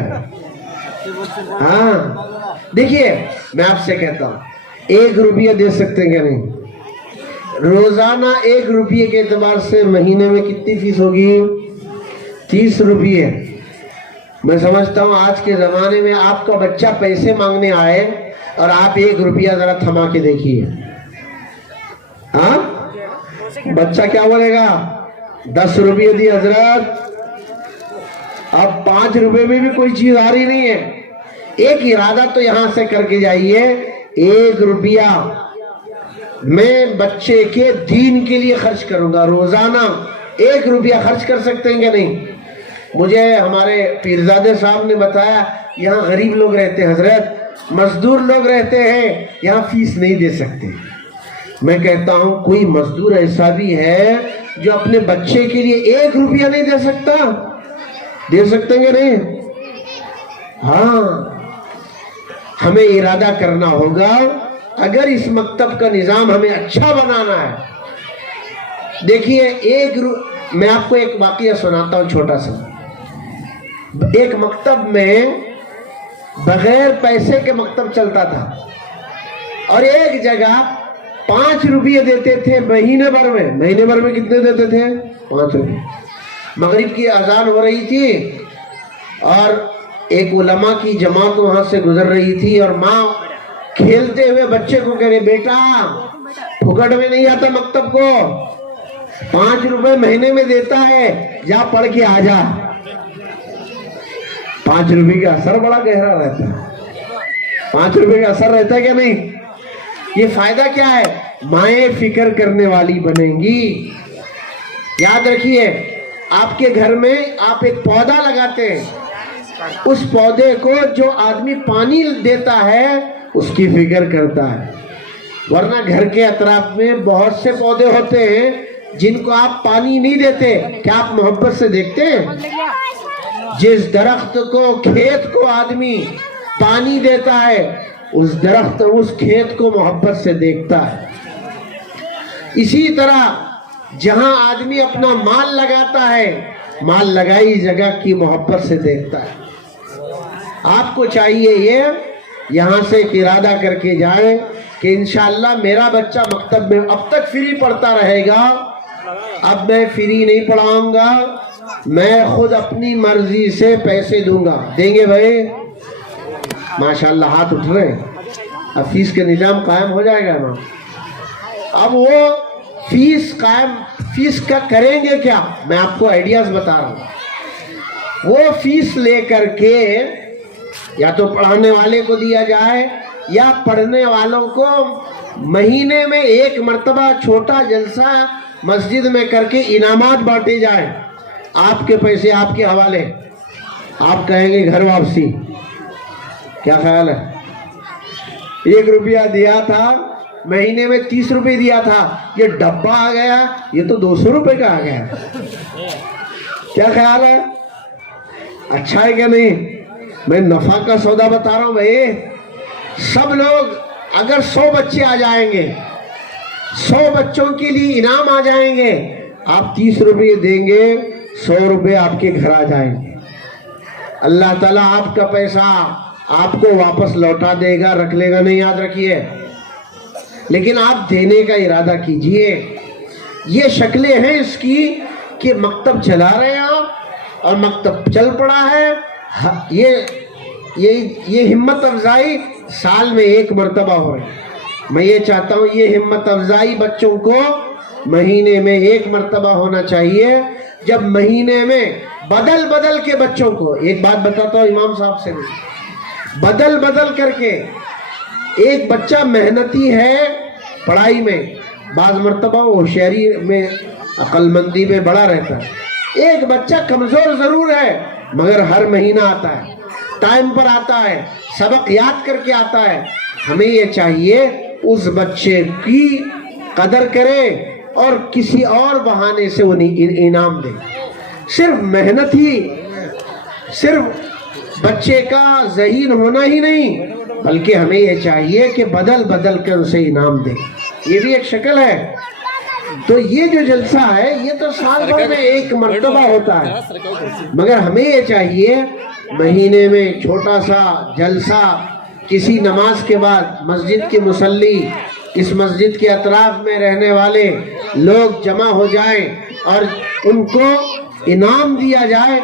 हाँ देखिए, मैं आपसे कहता हूँ 1 रुपया दे सकते हैं क्या नहीं? रोजाना 1 रुपये के एतबार से महीने में कितनी फीस होगी? 30 रुपये। मैं समझता हूँ आज के जमाने में आपका बच्चा पैसे मांगने आए और आप 1 रुपया जरा थमा के देखिए, हाँ बच्चा क्या बोलेगा? 10 रुपये दिए हजरत, अब 5 रुपये में भी कोई चीज आ रही नहीं है। एक इरादा तो यहां से करके जाइए, 1 रुपया मैं बच्चे के दीन के लिए खर्च करूंगा। रोजाना 1 रुपया खर्च कर सकते हैं क्या नहीं? मुझे हमारे पीरजादे साहब ने बताया, यहाँ गरीब लोग रहते हैं हजरत, मजदूर लोग रहते हैं, यहाँ फीस नहीं दे सकते। मैं कहता हूँ कोई मजदूर ऐसा भी है जो अपने बच्चे के लिए 1 रुपया नहीं दे सकता? दे सकते हैं नहीं? हाँ, हमें इरादा करना होगा। अगर इस मकतब का निजाम हमें अच्छा बनाना है, देखिए मैं आपको एक वाकया सुनाता हूँ छोटा सा। एक मकतब में बगैर पैसे के मकतब चलता था और एक जगह 5 रुपये देते थे महीने भर में कितने देते थे? 5 रुपये। मगरिब की अजान हो रही थी और एक उलमा की जमात वहां से गुजर रही थी और माँ खेलते हुए बच्चे को कह रहे, बेटा फुकट में नहीं आता मकतब को, 5 रुपए महीने में देता है, जा पढ़ के आ जा। 5 रुपए का असर बड़ा गहरा रहता है। 5 रुपए का असर रहता है क्या नहीं? ये फायदा क्या है? माएँ फिक्र करने वाली बनेंगी। याद रखिए, आपके घर में आप एक पौधा लगाते हैं, उस पौधे को जो आदमी पानी देता है उसकी फिक्र करता है। वरना घर के अतराफ में बहुत से पौधे होते हैं जिनको आप पानी नहीं देते, क्या आप मोहब्बत से देखते हैं? जिस दरख्त को, खेत को आदमी पानी देता है, उस दरख्त उस खेत को मोहब्बत से देखता है। इसी तरह जहां आदमी अपना माल लगाता है, माल लगाई जगह की मोहब्बत से देखता है। आपको चाहिए ये यहाँ से एक इरादा करके जाए कि इंशाअल्लाह मेरा बच्चा मकतब में अब तक फ्री पढ़ता रहेगा, अब मैं फ्री नहीं पढ़ाऊंगा, मैं खुद अपनी मर्जी से पैसे दूंगा। देंगे भाई? माशाअल्लाह हाथ उठ रहे हैं। अब फीस का निजाम कायम हो जाएगा ना। अब वो फीस का करेंगे क्या, मैं आपको आइडियाज बता रहा हूँ। वो फीस लेकर के या तो पढ़ाने वाले को दिया जाए या पढ़ने वालों को महीने में एक मर्तबा छोटा जलसा मस्जिद में करके इनामात बांटे जाए। आपके पैसे आपके हवाले, आप कहेंगे घर वापसी। क्या ख्याल है? 1 रुपया दिया था, महीने में 30 रुपए दिया था, ये डब्बा आ गया, ये तो 200 रुपए का आ गया। क्या ख्याल है? अच्छा है क्या नहीं? मैं नफा का सौदा बता रहा हूं भाई। सब लोग अगर 100 बच्चे आ जाएंगे, 100 बच्चों के लिए इनाम आ जाएंगे, आप 30 रुपये देंगे, 100 रुपये आपके घर आ जाएंगे। अल्लाह ताला आपका पैसा आपको वापस लौटा देगा, रख लेगा नहीं, याद रखिए। लेकिन आप देने का इरादा कीजिए। ये शक्लें हैं इसकी कि मकतब चला रहे हैं आप और मकतब चल पड़ा है। ये हिम्मत अफजाई साल में 1 मरतबा हो रही है। मैं ये चाहता हूँ ये हिम्मत अफजाई बच्चों को महीने में 1 मरतबा होना चाहिए, जब महीने में बदल बदल के बच्चों को, एक बात बताता हूँ इमाम साहब से भी, बदल बदल करके, एक बच्चा मेहनती है पढ़ाई में, बाज़ मरतबा होशियारी में, अक्लमंदी में बड़ा रहता है। एक बच्चा कमज़ोर ज़रूर है मगर हर महीना आता है, टाइम पर आता है, सबक याद करके आता है। हमें ये चाहिए उस बच्चे की कदर करें और किसी और बहाने से उन्हें इनाम दें। सिर्फ मेहनत ही, सिर्फ बच्चे का ज़हीन होना ही नहीं, बल्कि हमें ये चाहिए कि बदल बदल कर उसे इनाम दें। ये भी एक शक्ल है। तो ये जो जलसा है ये तो साल भर में 1 मरतबा होता है, मगर हमें ये चाहिए महीने में छोटा सा जलसा, किसी नमाज के बाद मस्जिद के मुसल्ली, इस मस्जिद के अतराफ में रहने वाले लोग जमा हो जाएं और उनको इनाम दिया जाए।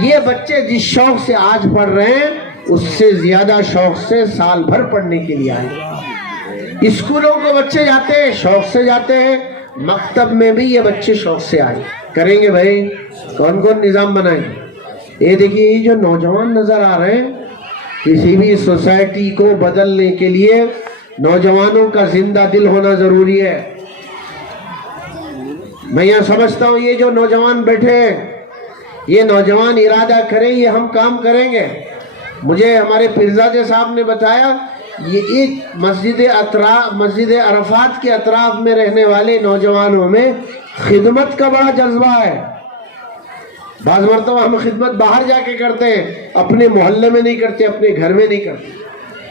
ये बच्चे जिस शौक से आज पढ़ रहे हैं उससे ज़्यादा शौक से साल भर पढ़ने के लिए आए। स्कूलों को बच्चे जाते हैं, शौक से जाते हैं, मकतब में भी ये बच्चे शौक से आए। करेंगे भाई? कौन कौन निज़ाम बनाएंगे? ये देखिए, ये जो नौजवान नज़र आ रहे हैं, किसी भी सोसाइटी को बदलने के लिए नौजवानों का जिंदा दिल होना ज़रूरी है। मैं यह समझता हूँ ये जो नौजवान बैठे हैं, ये नौजवान इरादा करें ये हम काम करेंगे। मुझे हमारे पीरजादे साहब ने बताया, ये एक मस्जिद अरफात के अतराफ में रहने वाले नौजवानों में खिदमत का बड़ा जज्बा है। बाज़ मरतबा हम खिदमत बाहर जाके करते हैं, अपने मोहल्ले में नहीं करते, अपने घर में नहीं करते।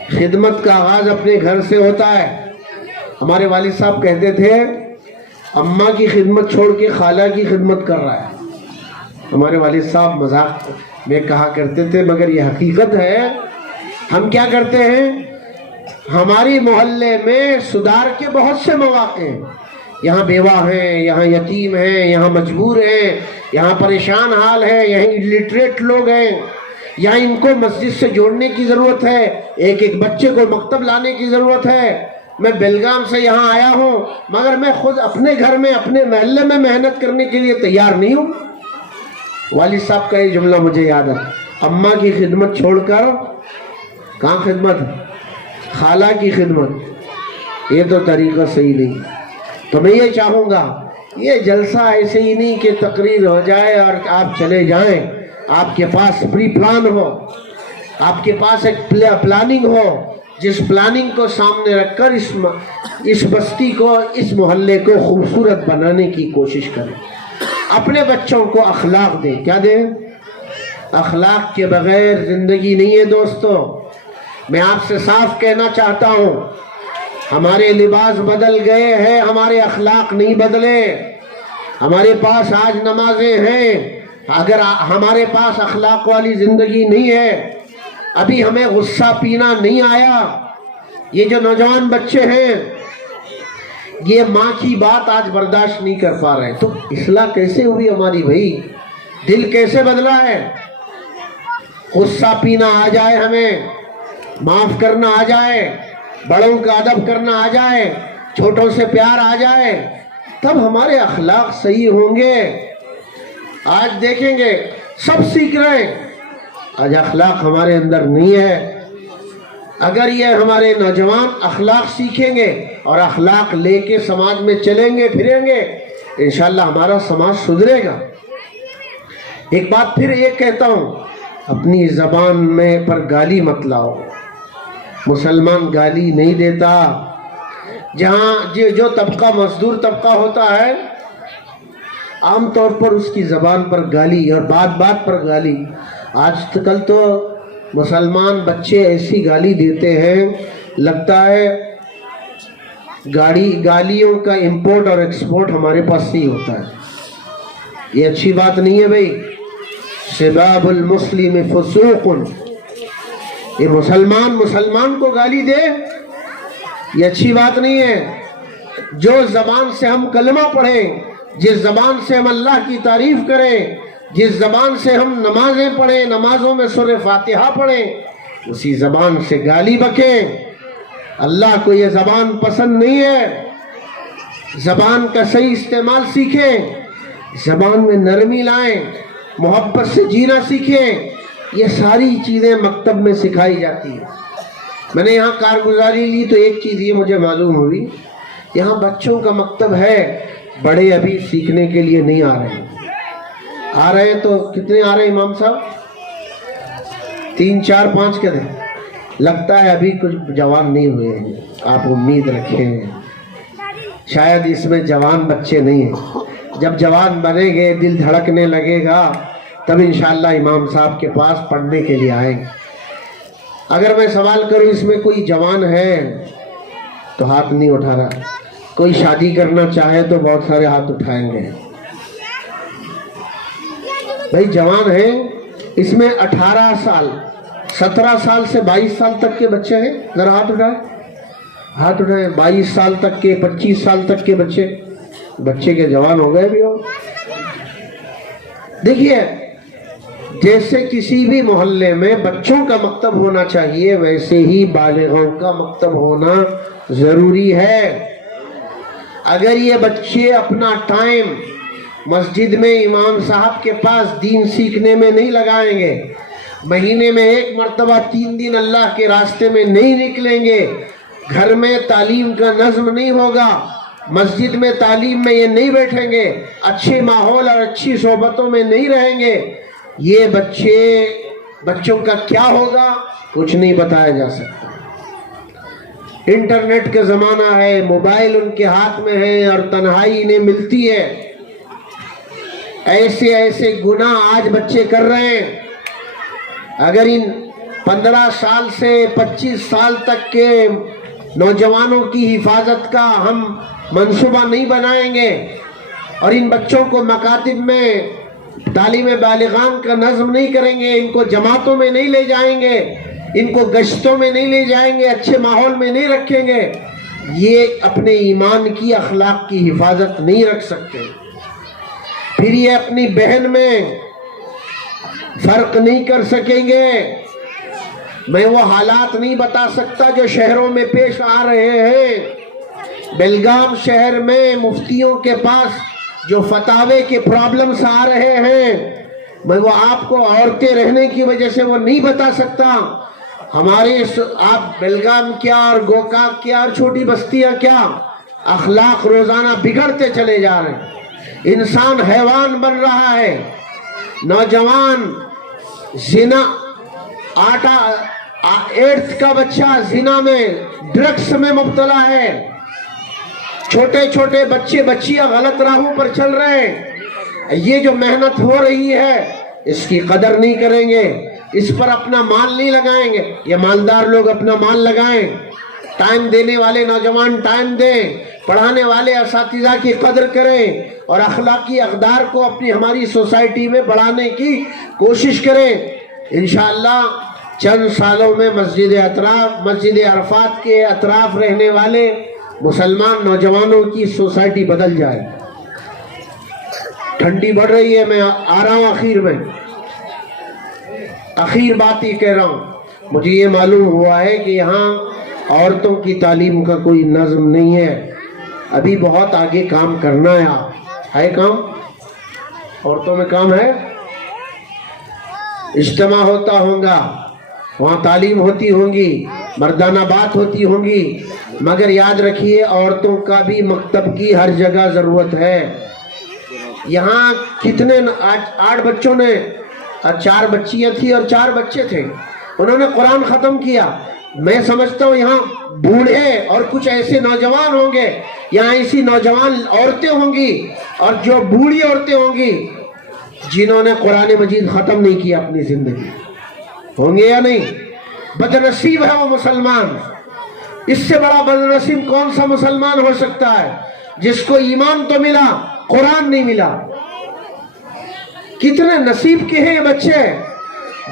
खिदमत का आगाज़ अपने घर से होता है। हमारे वालिद साहब कहते थे, अम्मा की खिदमत छोड़ के खाला की खिदमत कर रहा है। हमारे वालिद साहब मजाक में कहा करते थे, मगर ये हकीकत है ہم کیا کرتے ہیں؟ ہماری محلے میں سدھار کے بہت سے مواقع ہیں، یہاں بیوہ ہیں، یہاں یتیم ہیں، یہاں مجبور ہیں، یہاں پریشان حال ہے، یہاں الٹریٹ لوگ ہیں، یہاں ان کو مسجد سے جوڑنے کی ضرورت ہے، ایک ایک بچے کو مکتب لانے کی ضرورت ہے۔ میں بیلگام سے یہاں آیا ہوں، مگر میں خود اپنے گھر میں اپنے محلے میں محنت کرنے کے لیے تیار نہیں ہوں۔ والد صاحب کا یہ جملہ مجھے یاد ہے، اماں کی خدمت چھوڑ کر کہاں خدمت؟ خالہ کی خدمت۔ یہ تو طریقہ صحیح نہیں۔ تو میں یہ چاہوں گا، یہ جلسہ ایسے ہی نہیں کہ تقریر ہو جائے اور آپ چلے جائیں، آپ کے پاس پری پلان ہو، آپ کے پاس ایک پلاننگ ہو، جس پلاننگ کو سامنے رکھ کر اس بستی کو، اس محلے کو خوبصورت بنانے کی کوشش کریں۔ اپنے بچوں کو اخلاق دیں۔ کیا دیں؟ اخلاق کے بغیر زندگی نہیں ہے دوستو۔ میں آپ سے صاف کہنا چاہتا ہوں، ہمارے لباس بدل گئے ہیں، ہمارے اخلاق نہیں بدلے۔ ہمارے پاس آج نمازیں ہیں، اگر ہمارے پاس اخلاق والی زندگی نہیں ہے، ابھی ہمیں غصہ پینا نہیں آیا۔ یہ جو نوجوان بچے ہیں، یہ ماں کی بات آج برداشت نہیں کر پا رہے، تو اصلاح کیسے ہوئی ہماری بھائی؟ دل کیسے بدلا ہے؟ غصہ پینا آ جائے، ہمیں معاف کرنا آ جائے، بڑوں کا ادب کرنا آ جائے، چھوٹوں سے پیار آ جائے، تب ہمارے اخلاق صحیح ہوں گے۔ آج دیکھیں گے سب سیکھ رہے ہیں، آج اخلاق ہمارے اندر نہیں ہے۔ اگر یہ ہمارے نوجوان اخلاق سیکھیں گے اور اخلاق لے کے سماج میں چلیں گے پھریں گے، انشاءاللہ ہمارا سماج سدھرے گا۔ ایک بات پھر یہ کہتا ہوں، اپنی زبان میں پر گالی مت لاؤ۔ مسلمان گالی نہیں دیتا۔ جہاں جو طبقہ مزدور طبقہ ہوتا ہے، عام طور پر اس کی زبان پر گالی اور بات بات پر گالی۔ آج کل تو مسلمان بچے ایسی گالی دیتے ہیں، لگتا ہے گالیوں کا امپورٹ اور ایکسپورٹ ہمارے پاس ہی ہوتا ہے۔ یہ اچھی بات نہیں ہے بھائی۔ سباب المسلم فسوق، یہ مسلمان کو گالی دے، یہ اچھی بات نہیں ہے۔ جو زبان سے ہم کلمہ پڑھیں، جس زبان سے ہم اللہ کی تعریف کریں، جس زبان سے ہم نمازیں پڑھیں، نمازوں میں سورہ فاتحہ پڑھیں، اسی زبان سے گالی بکیں۔ اللہ کو یہ زبان پسند نہیں ہے۔ زبان کا صحیح استعمال سیکھیں، زبان میں نرمی لائیں، محبت سے جینا سیکھیں۔ یہ ساری چیزیں مکتب میں سکھائی جاتی ہیں۔ میں نے یہاں کارگزاری لی تو ایک چیز یہ مجھے معلوم ہوئی، یہاں بچوں کا مکتب ہے، بڑے ابھی سیکھنے کے لیے نہیں آ رہے ہیں۔ آ رہے ہیں تو کتنے آ رہے ہیں امام صاحب؟ 3 4 5 کے دیں۔ لگتا ہے ابھی کچھ جوان نہیں ہوئے ہیں، آپ امید رکھیں شاید اس میں جوان بچے نہیں ہیں۔ جب جوان بنیں گے، دل دھڑکنے لگے گا، تب انشاءاللہ امام صاحب کے پاس پڑھنے کے لیے آئیں گے۔ اگر میں سوال کروں اس میں کوئی جوان ہے تو ہاتھ نہیں اٹھا رہا، کوئی شادی کرنا چاہے تو بہت سارے ہاتھ اٹھائیں گے۔ بھائی جوان ہیں، اس میں 18 سال 17 سال سے 22 سال تک کے بچے ہیں، ذرا ہاتھ اٹھائیں۔ 22 سال تک کے، 25 سال تک کے بچے کے جوان ہو گئے بھی ہو۔ دیکھیے، جیسے کسی بھی محلے میں بچوں کا مکتب ہونا چاہیے، ویسے ہی بالغوں کا مکتب ہونا ضروری ہے۔ اگر یہ بچے اپنا ٹائم مسجد میں امام صاحب کے پاس دین سیکھنے میں نہیں لگائیں گے، مہینے میں 1 مرتبہ 3 دن اللہ کے راستے میں نہیں نکلیں گے، گھر میں تعلیم کا نظم نہیں ہوگا، مسجد میں تعلیم میں یہ نہیں بیٹھیں گے، اچھے ماحول اور اچھی صحبتوں میں نہیں رہیں گے، یہ بچوں کا کیا ہوگا کچھ نہیں بتایا جا سکتا۔ انٹرنیٹ کا زمانہ ہے، موبائل ان کے ہاتھ میں ہے اور تنہائی انہیں ملتی ہے۔ ایسے گناہ آج بچے کر رہے ہیں۔ اگر ان 15 سال سے 25 سال تک کے نوجوانوں کی حفاظت کا ہم منصوبہ نہیں بنائیں گے اور ان بچوں کو مکاتب میں تعلیم بالغان کا نظم نہیں کریں گے، ان کو جماعتوں میں نہیں لے جائیں گے، ان کو گشتوں میں نہیں لے جائیں گے, اچھے ماحول میں نہیں رکھیں گے, یہ اپنے ایمان کی اخلاق کی حفاظت نہیں رکھ سکتے. پھر یہ اپنی بہن میں فرق نہیں کر سکیں گے. میں وہ حالات نہیں بتا سکتا جو شہروں میں پیش آ رہے ہیں. بیلگام شہر میں مفتیوں کے پاس جو فتاوے کے پرابلمز آ رہے ہیں, میں وہ آپ کو عورتیں رہنے کی وجہ سے وہ نہیں بتا سکتا. ہمارے آپ بیلگام کیا اور گوکاک کیا اور چھوٹی بستیاں کیا, اخلاق روزانہ بگڑتے چلے جا رہے ہیں. انسان حیوان بن رہا ہے. نوجوان زنا, 8 کا بچہ زنا میں, ڈرگس میں مبتلا ہے. چھوٹے چھوٹے بچے بچیاں غلط راہوں پر چل رہے ہیں. یہ جو محنت ہو رہی ہے اس کی قدر نہیں کریں گے, اس پر اپنا مال نہیں لگائیں گے. یہ مالدار لوگ اپنا مال لگائیں, ٹائم دینے والے نوجوان ٹائم دیں, پڑھانے والے اساتذہ کی قدر کریں اور اخلاقی اقدار کو اپنی ہماری سوسائٹی میں بڑھانے کی کوشش کریں. انشاءاللہ چند سالوں میں مسجد عرفات کے اطراف رہنے والے مسلمان نوجوانوں کی سوسائٹی بدل جائے. ٹھنڈی بڑھ رہی ہے, میں آ رہا ہوں اخیر بات یہ کہہ رہا ہوں. مجھے یہ معلوم ہوا ہے کہ یہاں عورتوں کی تعلیم کا کوئی نظم نہیں ہے. ابھی بہت آگے کام کرنا ہے کام, عورتوں میں کام ہے. اجتماع ہوتا ہوگا, وہاں تعلیم ہوتی ہوں گی, مردانہ بات ہوتی ہوں گی, مگر یاد رکھیے عورتوں کا بھی مکتب کی ہر جگہ ضرورت ہے. یہاں کتنے 8 بچوں نے, 4 بچیاں تھی اور 4 بچے تھے, انہوں نے قرآن ختم کیا. میں سمجھتا ہوں یہاں بوڑھے اور کچھ ایسے نوجوان ہوں گے, یہاں ایسی نوجوان عورتیں ہوں گی اور جو بوڑھی عورتیں ہوں گی جنہوں نے قرآن مجید ختم نہیں کیا اپنی زندگی. ہوں گے یا نہیں؟ بدنصیب ہے وہ مسلمان. اس سے بڑا بدنصیب کون سا مسلمان ہو سکتا ہے جس کو ایمان تو ملا, قرآن نہیں ملا. کتنے نصیب کے ہیں یہ بچے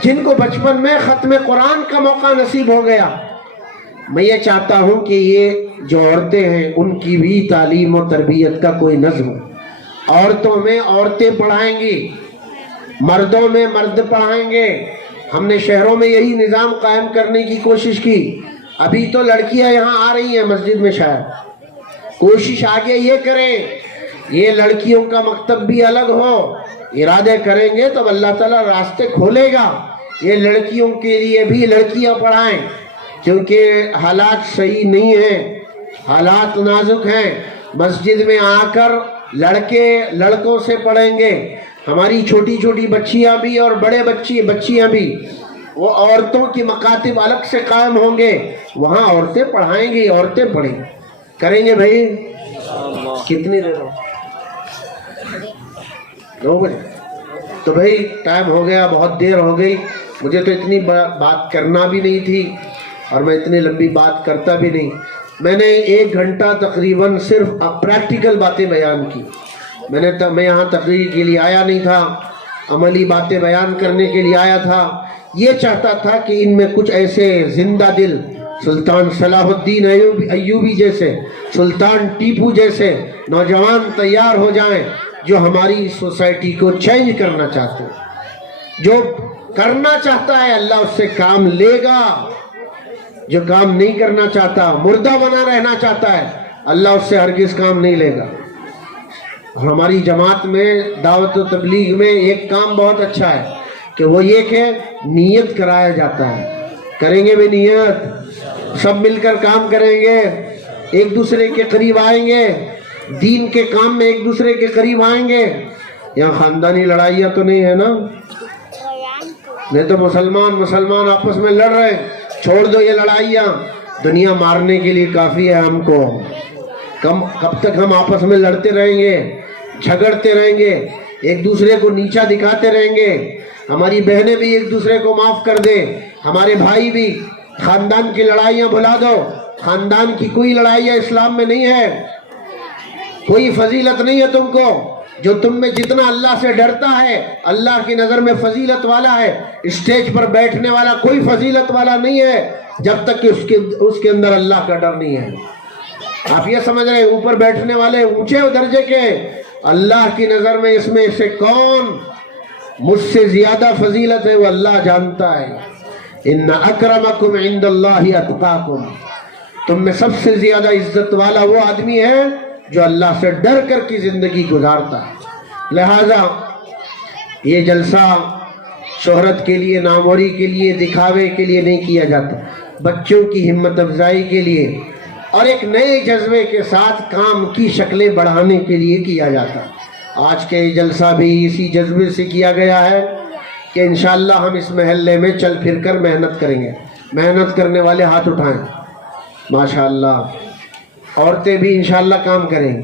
جن کو بچپن میں ختم قرآن کا موقع نصیب ہو گیا. میں یہ چاہتا ہوں کہ یہ جو عورتیں ہیں ان کی بھی تعلیم و تربیت کا کوئی نظم. عورتوں میں عورتیں پڑھائیں گی, مردوں میں مرد پڑھائیں گے. ہم نے شہروں میں یہی نظام قائم کرنے کی کوشش کی. ابھی تو لڑکیاں یہاں آ رہی ہیں مسجد میں, شاید کوشش آگے یہ کریں یہ لڑکیوں کا مکتب بھی الگ ہو. ارادے کریں گے تو اللہ تعالیٰ راستے کھولے گا. یہ لڑکیوں کے لیے بھی لڑکیاں پڑھائیں, کیونکہ حالات صحیح نہیں ہیں, حالات نازک ہیں. مسجد میں آ کر لڑکے لڑکوں سے پڑھیں گے. ہماری چھوٹی چھوٹی بچیاں بھی اور بڑے بچیاں بھی, وہ عورتوں کی مکاتب الگ سے قائم ہوں گے, وہاں عورتیں پڑھائیں گی, عورتیں پڑھیں کریں گے. بھائی کتنی دیر ہو؟ 9 بجے. تو بھائی ٹائم ہو گیا, بہت دیر ہو گئی. مجھے تو اتنی بات کرنا بھی نہیں تھی اور میں اتنی لمبی بات کرتا بھی نہیں. میں نے 1 گھنٹہ تقریباً صرف پریکٹیکل باتیں بیان کی. میں یہاں تقریر کے لیے آیا نہیں تھا, عملی باتیں بیان کرنے کے لیے آیا تھا. یہ چاہتا تھا کہ ان میں کچھ ایسے زندہ دل سلطان صلاح الدین ایوبی جیسے, سلطان ٹیپو جیسے نوجوان تیار ہو جائیں جو ہماری سوسائٹی کو چینج کرنا چاہتے ہیں. جو کرنا چاہتا ہے اللہ اس سے کام لے گا, جو کام نہیں کرنا چاہتا, مردہ بنا رہنا چاہتا ہے, اللہ اس سے ہرگز کام نہیں لے گا. ہماری جماعت میں دعوت و تبلیغ میں ایک کام بہت اچھا ہے کہ وہ یہ کہ نیت کرایا جاتا ہے. کریں گے بھی نیت, سب مل کر کام کریں گے, ایک دوسرے کے قریب آئیں گے, دین کے کام میں ایک دوسرے کے قریب آئیں گے. یہاں خاندانی لڑائیاں تو نہیں ہے نا؟ نہیں تو مسلمان آپس میں لڑ رہے. چھوڑ دو یہ لڑائیاں, دنیا مارنے کے لیے کافی ہے ہم کو. کب تک ہم آپس میں لڑتے رہیں گے, جھگڑتے رہیں گے, ایک دوسرے کو نیچا دکھاتے رہیں گے. ہماری بہنیں بھی ایک دوسرے کو معاف کر دیں, ہمارے بھائی بھی. خاندان کی لڑائیاں بھلا دو. خاندان کی کوئی لڑائیاں اسلام میں نہیں ہے, کوئی فضیلت نہیں ہے تم کو. جو تم میں جتنا اللہ سے ڈرتا ہے اللہ کی نظر میں فضیلت والا ہے. اسٹیج پر بیٹھنے والا کوئی فضیلت والا نہیں ہے جب تک کہ اس کے اندر اللہ کا ڈر نہیں ہے. آپ یہ سمجھ رہے ہیں اوپر بیٹھنے والے اونچے درجے کے، اللہ کی نظر میں اس میں سے کون مجھ سے زیادہ فضیلت ہے وہ اللہ جانتا ہے. ان اکرمکم عند اللہ اتقاکم، تم میں سب سے زیادہ عزت والا وہ آدمی ہے جو اللہ سے ڈر کر کی زندگی گزارتا ہے. لہذا یہ جلسہ شہرت کے لیے، ناموری کے لیے، دکھاوے کے لیے نہیں کیا جاتا، بچوں کی ہمت افزائی کے لیے اور ایک نئے جذبے کے ساتھ کام کی شکلیں بڑھانے کے لیے کیا جاتا ہے. آج کے جلسہ بھی اسی جذبے سے کیا گیا ہے کہ انشاءاللہ ہم اس محلے میں چل پھر کر محنت کریں گے. محنت کرنے والے ہاتھ اٹھائیں. ماشاءاللہ عورتیں بھی انشاءاللہ کام کریں گے.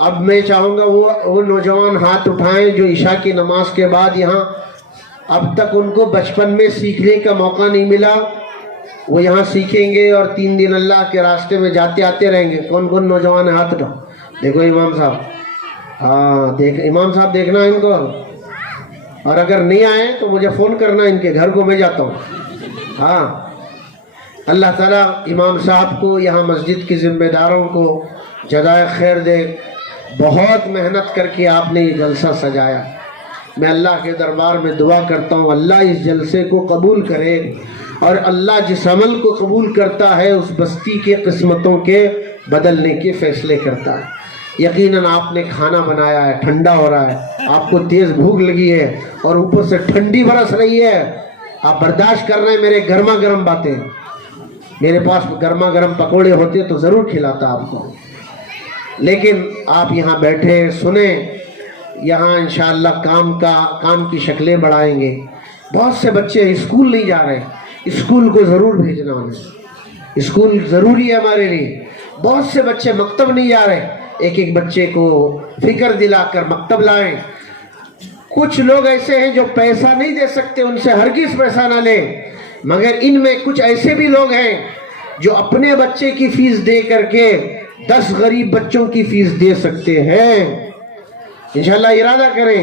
اب میں چاہوں گا وہ نوجوان ہاتھ اٹھائیں جو عشاء کی نماز کے بعد یہاں اب تک ان کو بچپن میں سیکھنے کا موقع نہیں ملا، وہ یہاں سیکھیں گے اور 3 دن اللہ کے راستے میں جاتے آتے رہیں گے. کون کون نوجوان ہاتھ اٹھاؤ. دیکھو امام صاحب، ہاں دیکھ امام صاحب دیکھنا ان کو، اور اگر نہیں آئے تو مجھے فون کرنا، ان کے گھر کو میں جاتا ہوں. ہاں اللہ تعالیٰ امام صاحب کو، یہاں مسجد کے ذمہ داروں کو جزائے خیر دے. بہت محنت کر کے آپ نے یہ جلسہ سجایا. میں اللہ کے دربار میں دعا کرتا ہوں اللہ اس جلسے کو قبول کرے، اور اللہ جس عمل کو قبول کرتا ہے اس بستی کے قسمتوں کے بدلنے کے فیصلے کرتا ہے. یقیناً آپ نے کھانا بنایا ہے، ٹھنڈا ہو رہا ہے، آپ کو تیز بھوک لگی ہے اور اوپر سے ٹھنڈی برس رہی ہے، آپ برداشت کر رہے ہیں میرے گرما گرم باتیں. میرے پاس گرما گرم پکوڑے ہوتے تو ضرور کھلاتا آپ کو، لیکن آپ یہاں بیٹھے سنیں. یہاں انشاءاللہ کام کی شکلیں بڑھائیں گے. بہت سے بچے اسکول نہیں جا رہے، اسکول کو ضرور بھیجنا انہیں، اسکول ضروری ہے ہمارے لیے. بہت سے بچے مکتب نہیں جا رہے، ایک بچے کو فکر دلا کر مکتب لائیں. کچھ لوگ ایسے ہیں جو پیسہ نہیں دے سکتے، ان سے ہرگز پیسہ نہ لیں، مگر ان میں کچھ ایسے بھی لوگ ہیں جو اپنے بچے کی فیس دے کر کے 10 غریب بچوں کی فیس دے سکتے ہیں. انشاءاللہ ارادہ کریں،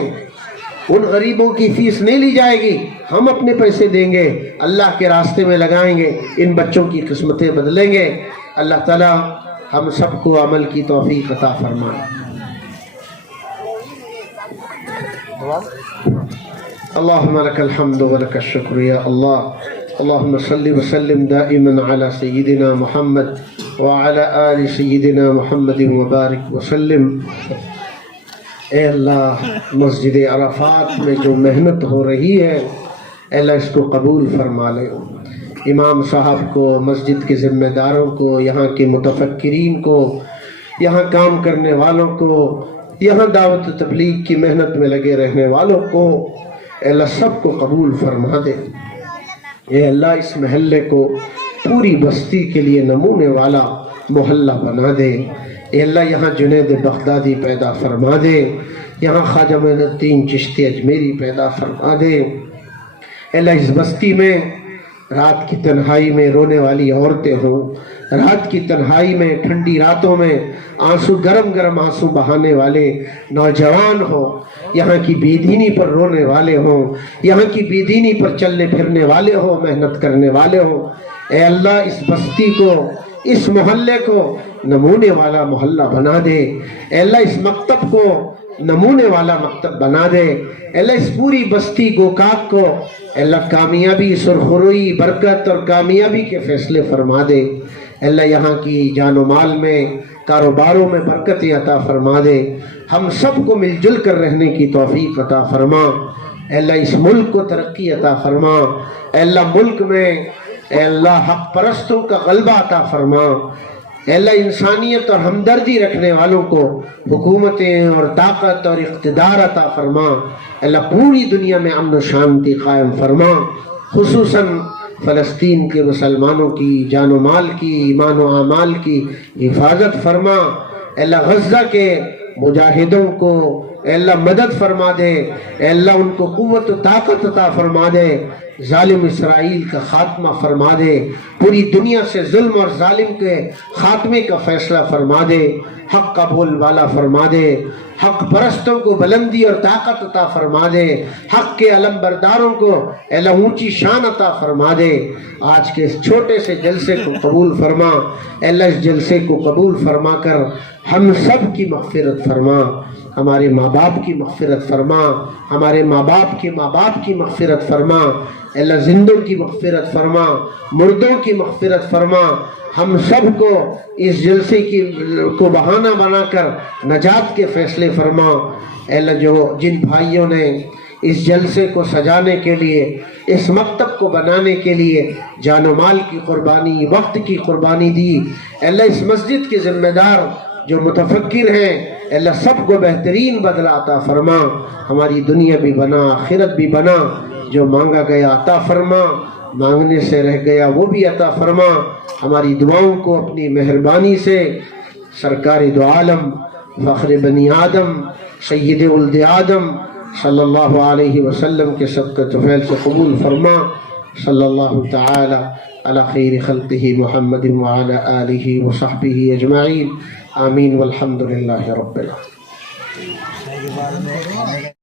ان غریبوں کی فیس نہیں لی جائے گی، ہم اپنے پیسے دیں گے، اللہ کے راستے میں لگائیں گے، ان بچوں کی قسمتیں بدلیں گے. اللہ تعالی ہم سب کو عمل کی توفیق عطا فرمائے. اللہم لک الحمد ولک الشکر یا اللہ. اللہم صلی وسلم دائما علی سیدنا محمد وعلی آل سیدنا محمد وبارک وسلم. اے اللہ مسجد عرفات میں جو محنت ہو رہی ہے اے اللہ اس کو قبول فرما لے. امام صاحب کو، مسجد کے ذمہ داروں کو، یہاں کے متفکرین کو، یہاں کام کرنے والوں کو، یہاں دعوت و تبلیغ کی محنت میں لگے رہنے والوں کو اے اللہ سب کو قبول فرما دے. اے اللہ اس محلے کو پوری بستی کے لیے نمونے والا محلہ بنا دے. اے اللہ یہاں جنید بغدادی پیدا فرما دے، یہاں خواجہ معین الدین چشتی اجمیری پیدا فرما دے. اے اللہ اس بستی میں رات کی تنہائی میں رونے والی عورتیں ہوں، رات کی تنہائی میں ٹھنڈی راتوں میں گرم گرم آنسو بہانے والے نوجوان ہوں، یہاں کی بے دینی پر رونے والے ہوں، یہاں کی بے دینی پر چلنے پھرنے والے ہوں، محنت کرنے والے ہوں. اے اللہ اس بستی کو، اس محلے کو نمونے والا محلہ بنا دے. اے اللہ اس مکتب کو نمونے والا مکتب بنا دے. اے اللہ اس پوری بستی گوکاک کو اے اللہ کامیابی، سرخروئی، برکت اور کامیابی کے فیصلے فرما دے. اے اللہ یہاں کی جان و مال میں، کاروباروں میں برکت عطا فرما دے. ہم سب کو مل جل کر رہنے کی توفیق عطا فرما. اے اللہ اس ملک کو ترقی عطا فرما. اے اللہ ملک میں اے اللہ حق پرستوں کا غلبہ عطا فرما. اے اللہ انسانیت اور ہمدردی رکھنے والوں کو حکومتیں اور طاقت اور اقتدار عطا فرما. اے اللہ پوری دنیا میں امن و شانتی قائم فرما. خصوصاً فلسطین کے مسلمانوں کی جان و مال کی، ایمان و اعمال کی حفاظت فرما. اے اللہ غزہ کے मुजाहिदों को अल्लाह मदद फरमा दे, अल्लाह उनको कुव्वत ताकत अता फरमा दे, जालिम इसराइल का खात्मा फरमा दे, पूरी दुनिया से जुल्म और जालिम के खात्मे का फैसला फरमा दे, हक का बोल वाला फरमा दे, हक परस्तों को बुलंदी और ताकत अता फरमा दे, हक के अलमबरदारों को अल्लाह ऊंची शान अता फरमा दे। आज के इस छोटे से जलसे को कबूल फरमा, अल्लाह इस जलसे को कबूल फरमा कर हम सब की मग़फ़िरत फरमा, हमारे माँ बाप की मग़फ़िरत फरमा, हमारे माँ बाप के माँ बाप की मग़फ़िरत फरमा, अल्लाह जिंदों की मग़फ़िरत फरमा, मुर्दों की मग़फ़िरत फरमा। हम सब को इस जलसे को बहाना बनाकर नजात के फैसले फरमा। अल्लाह जो जिन भाइयों ने इस जलसे को सजाने के लिए, इस मकतब को बनाने के लिए जान माल की कुर्बानी, वक्त की कुर्बानी दी, अल्लाह इस मस्जिद के ज़िम्मेदार जो मुतफक्किर हैं, अल्लाह सबको बेहतरीन बदला अता फरमा, हमारी दुनिया भी बना आखिरत भी बना। जो मांगा गया अता फरमा, मांगने से रह गया वो भी अता फरमा। हमारी दुआओं को अपनी मेहरबानी से सरकार दो आलम फ़ख्र बनी आदम सय्यद उल्द आदम सल्लल्लाहु अलैहि वसल्लम के सदक़त फ़ैल से कबूल फरमा। सल्लल्लाहु तआला अला खैर खल्क़िही मुहम्मद व अला आलिहि व सहबिही अजमईन। आमीन वल्हम्दुलिल्लाहि रब्बिल आलमीन।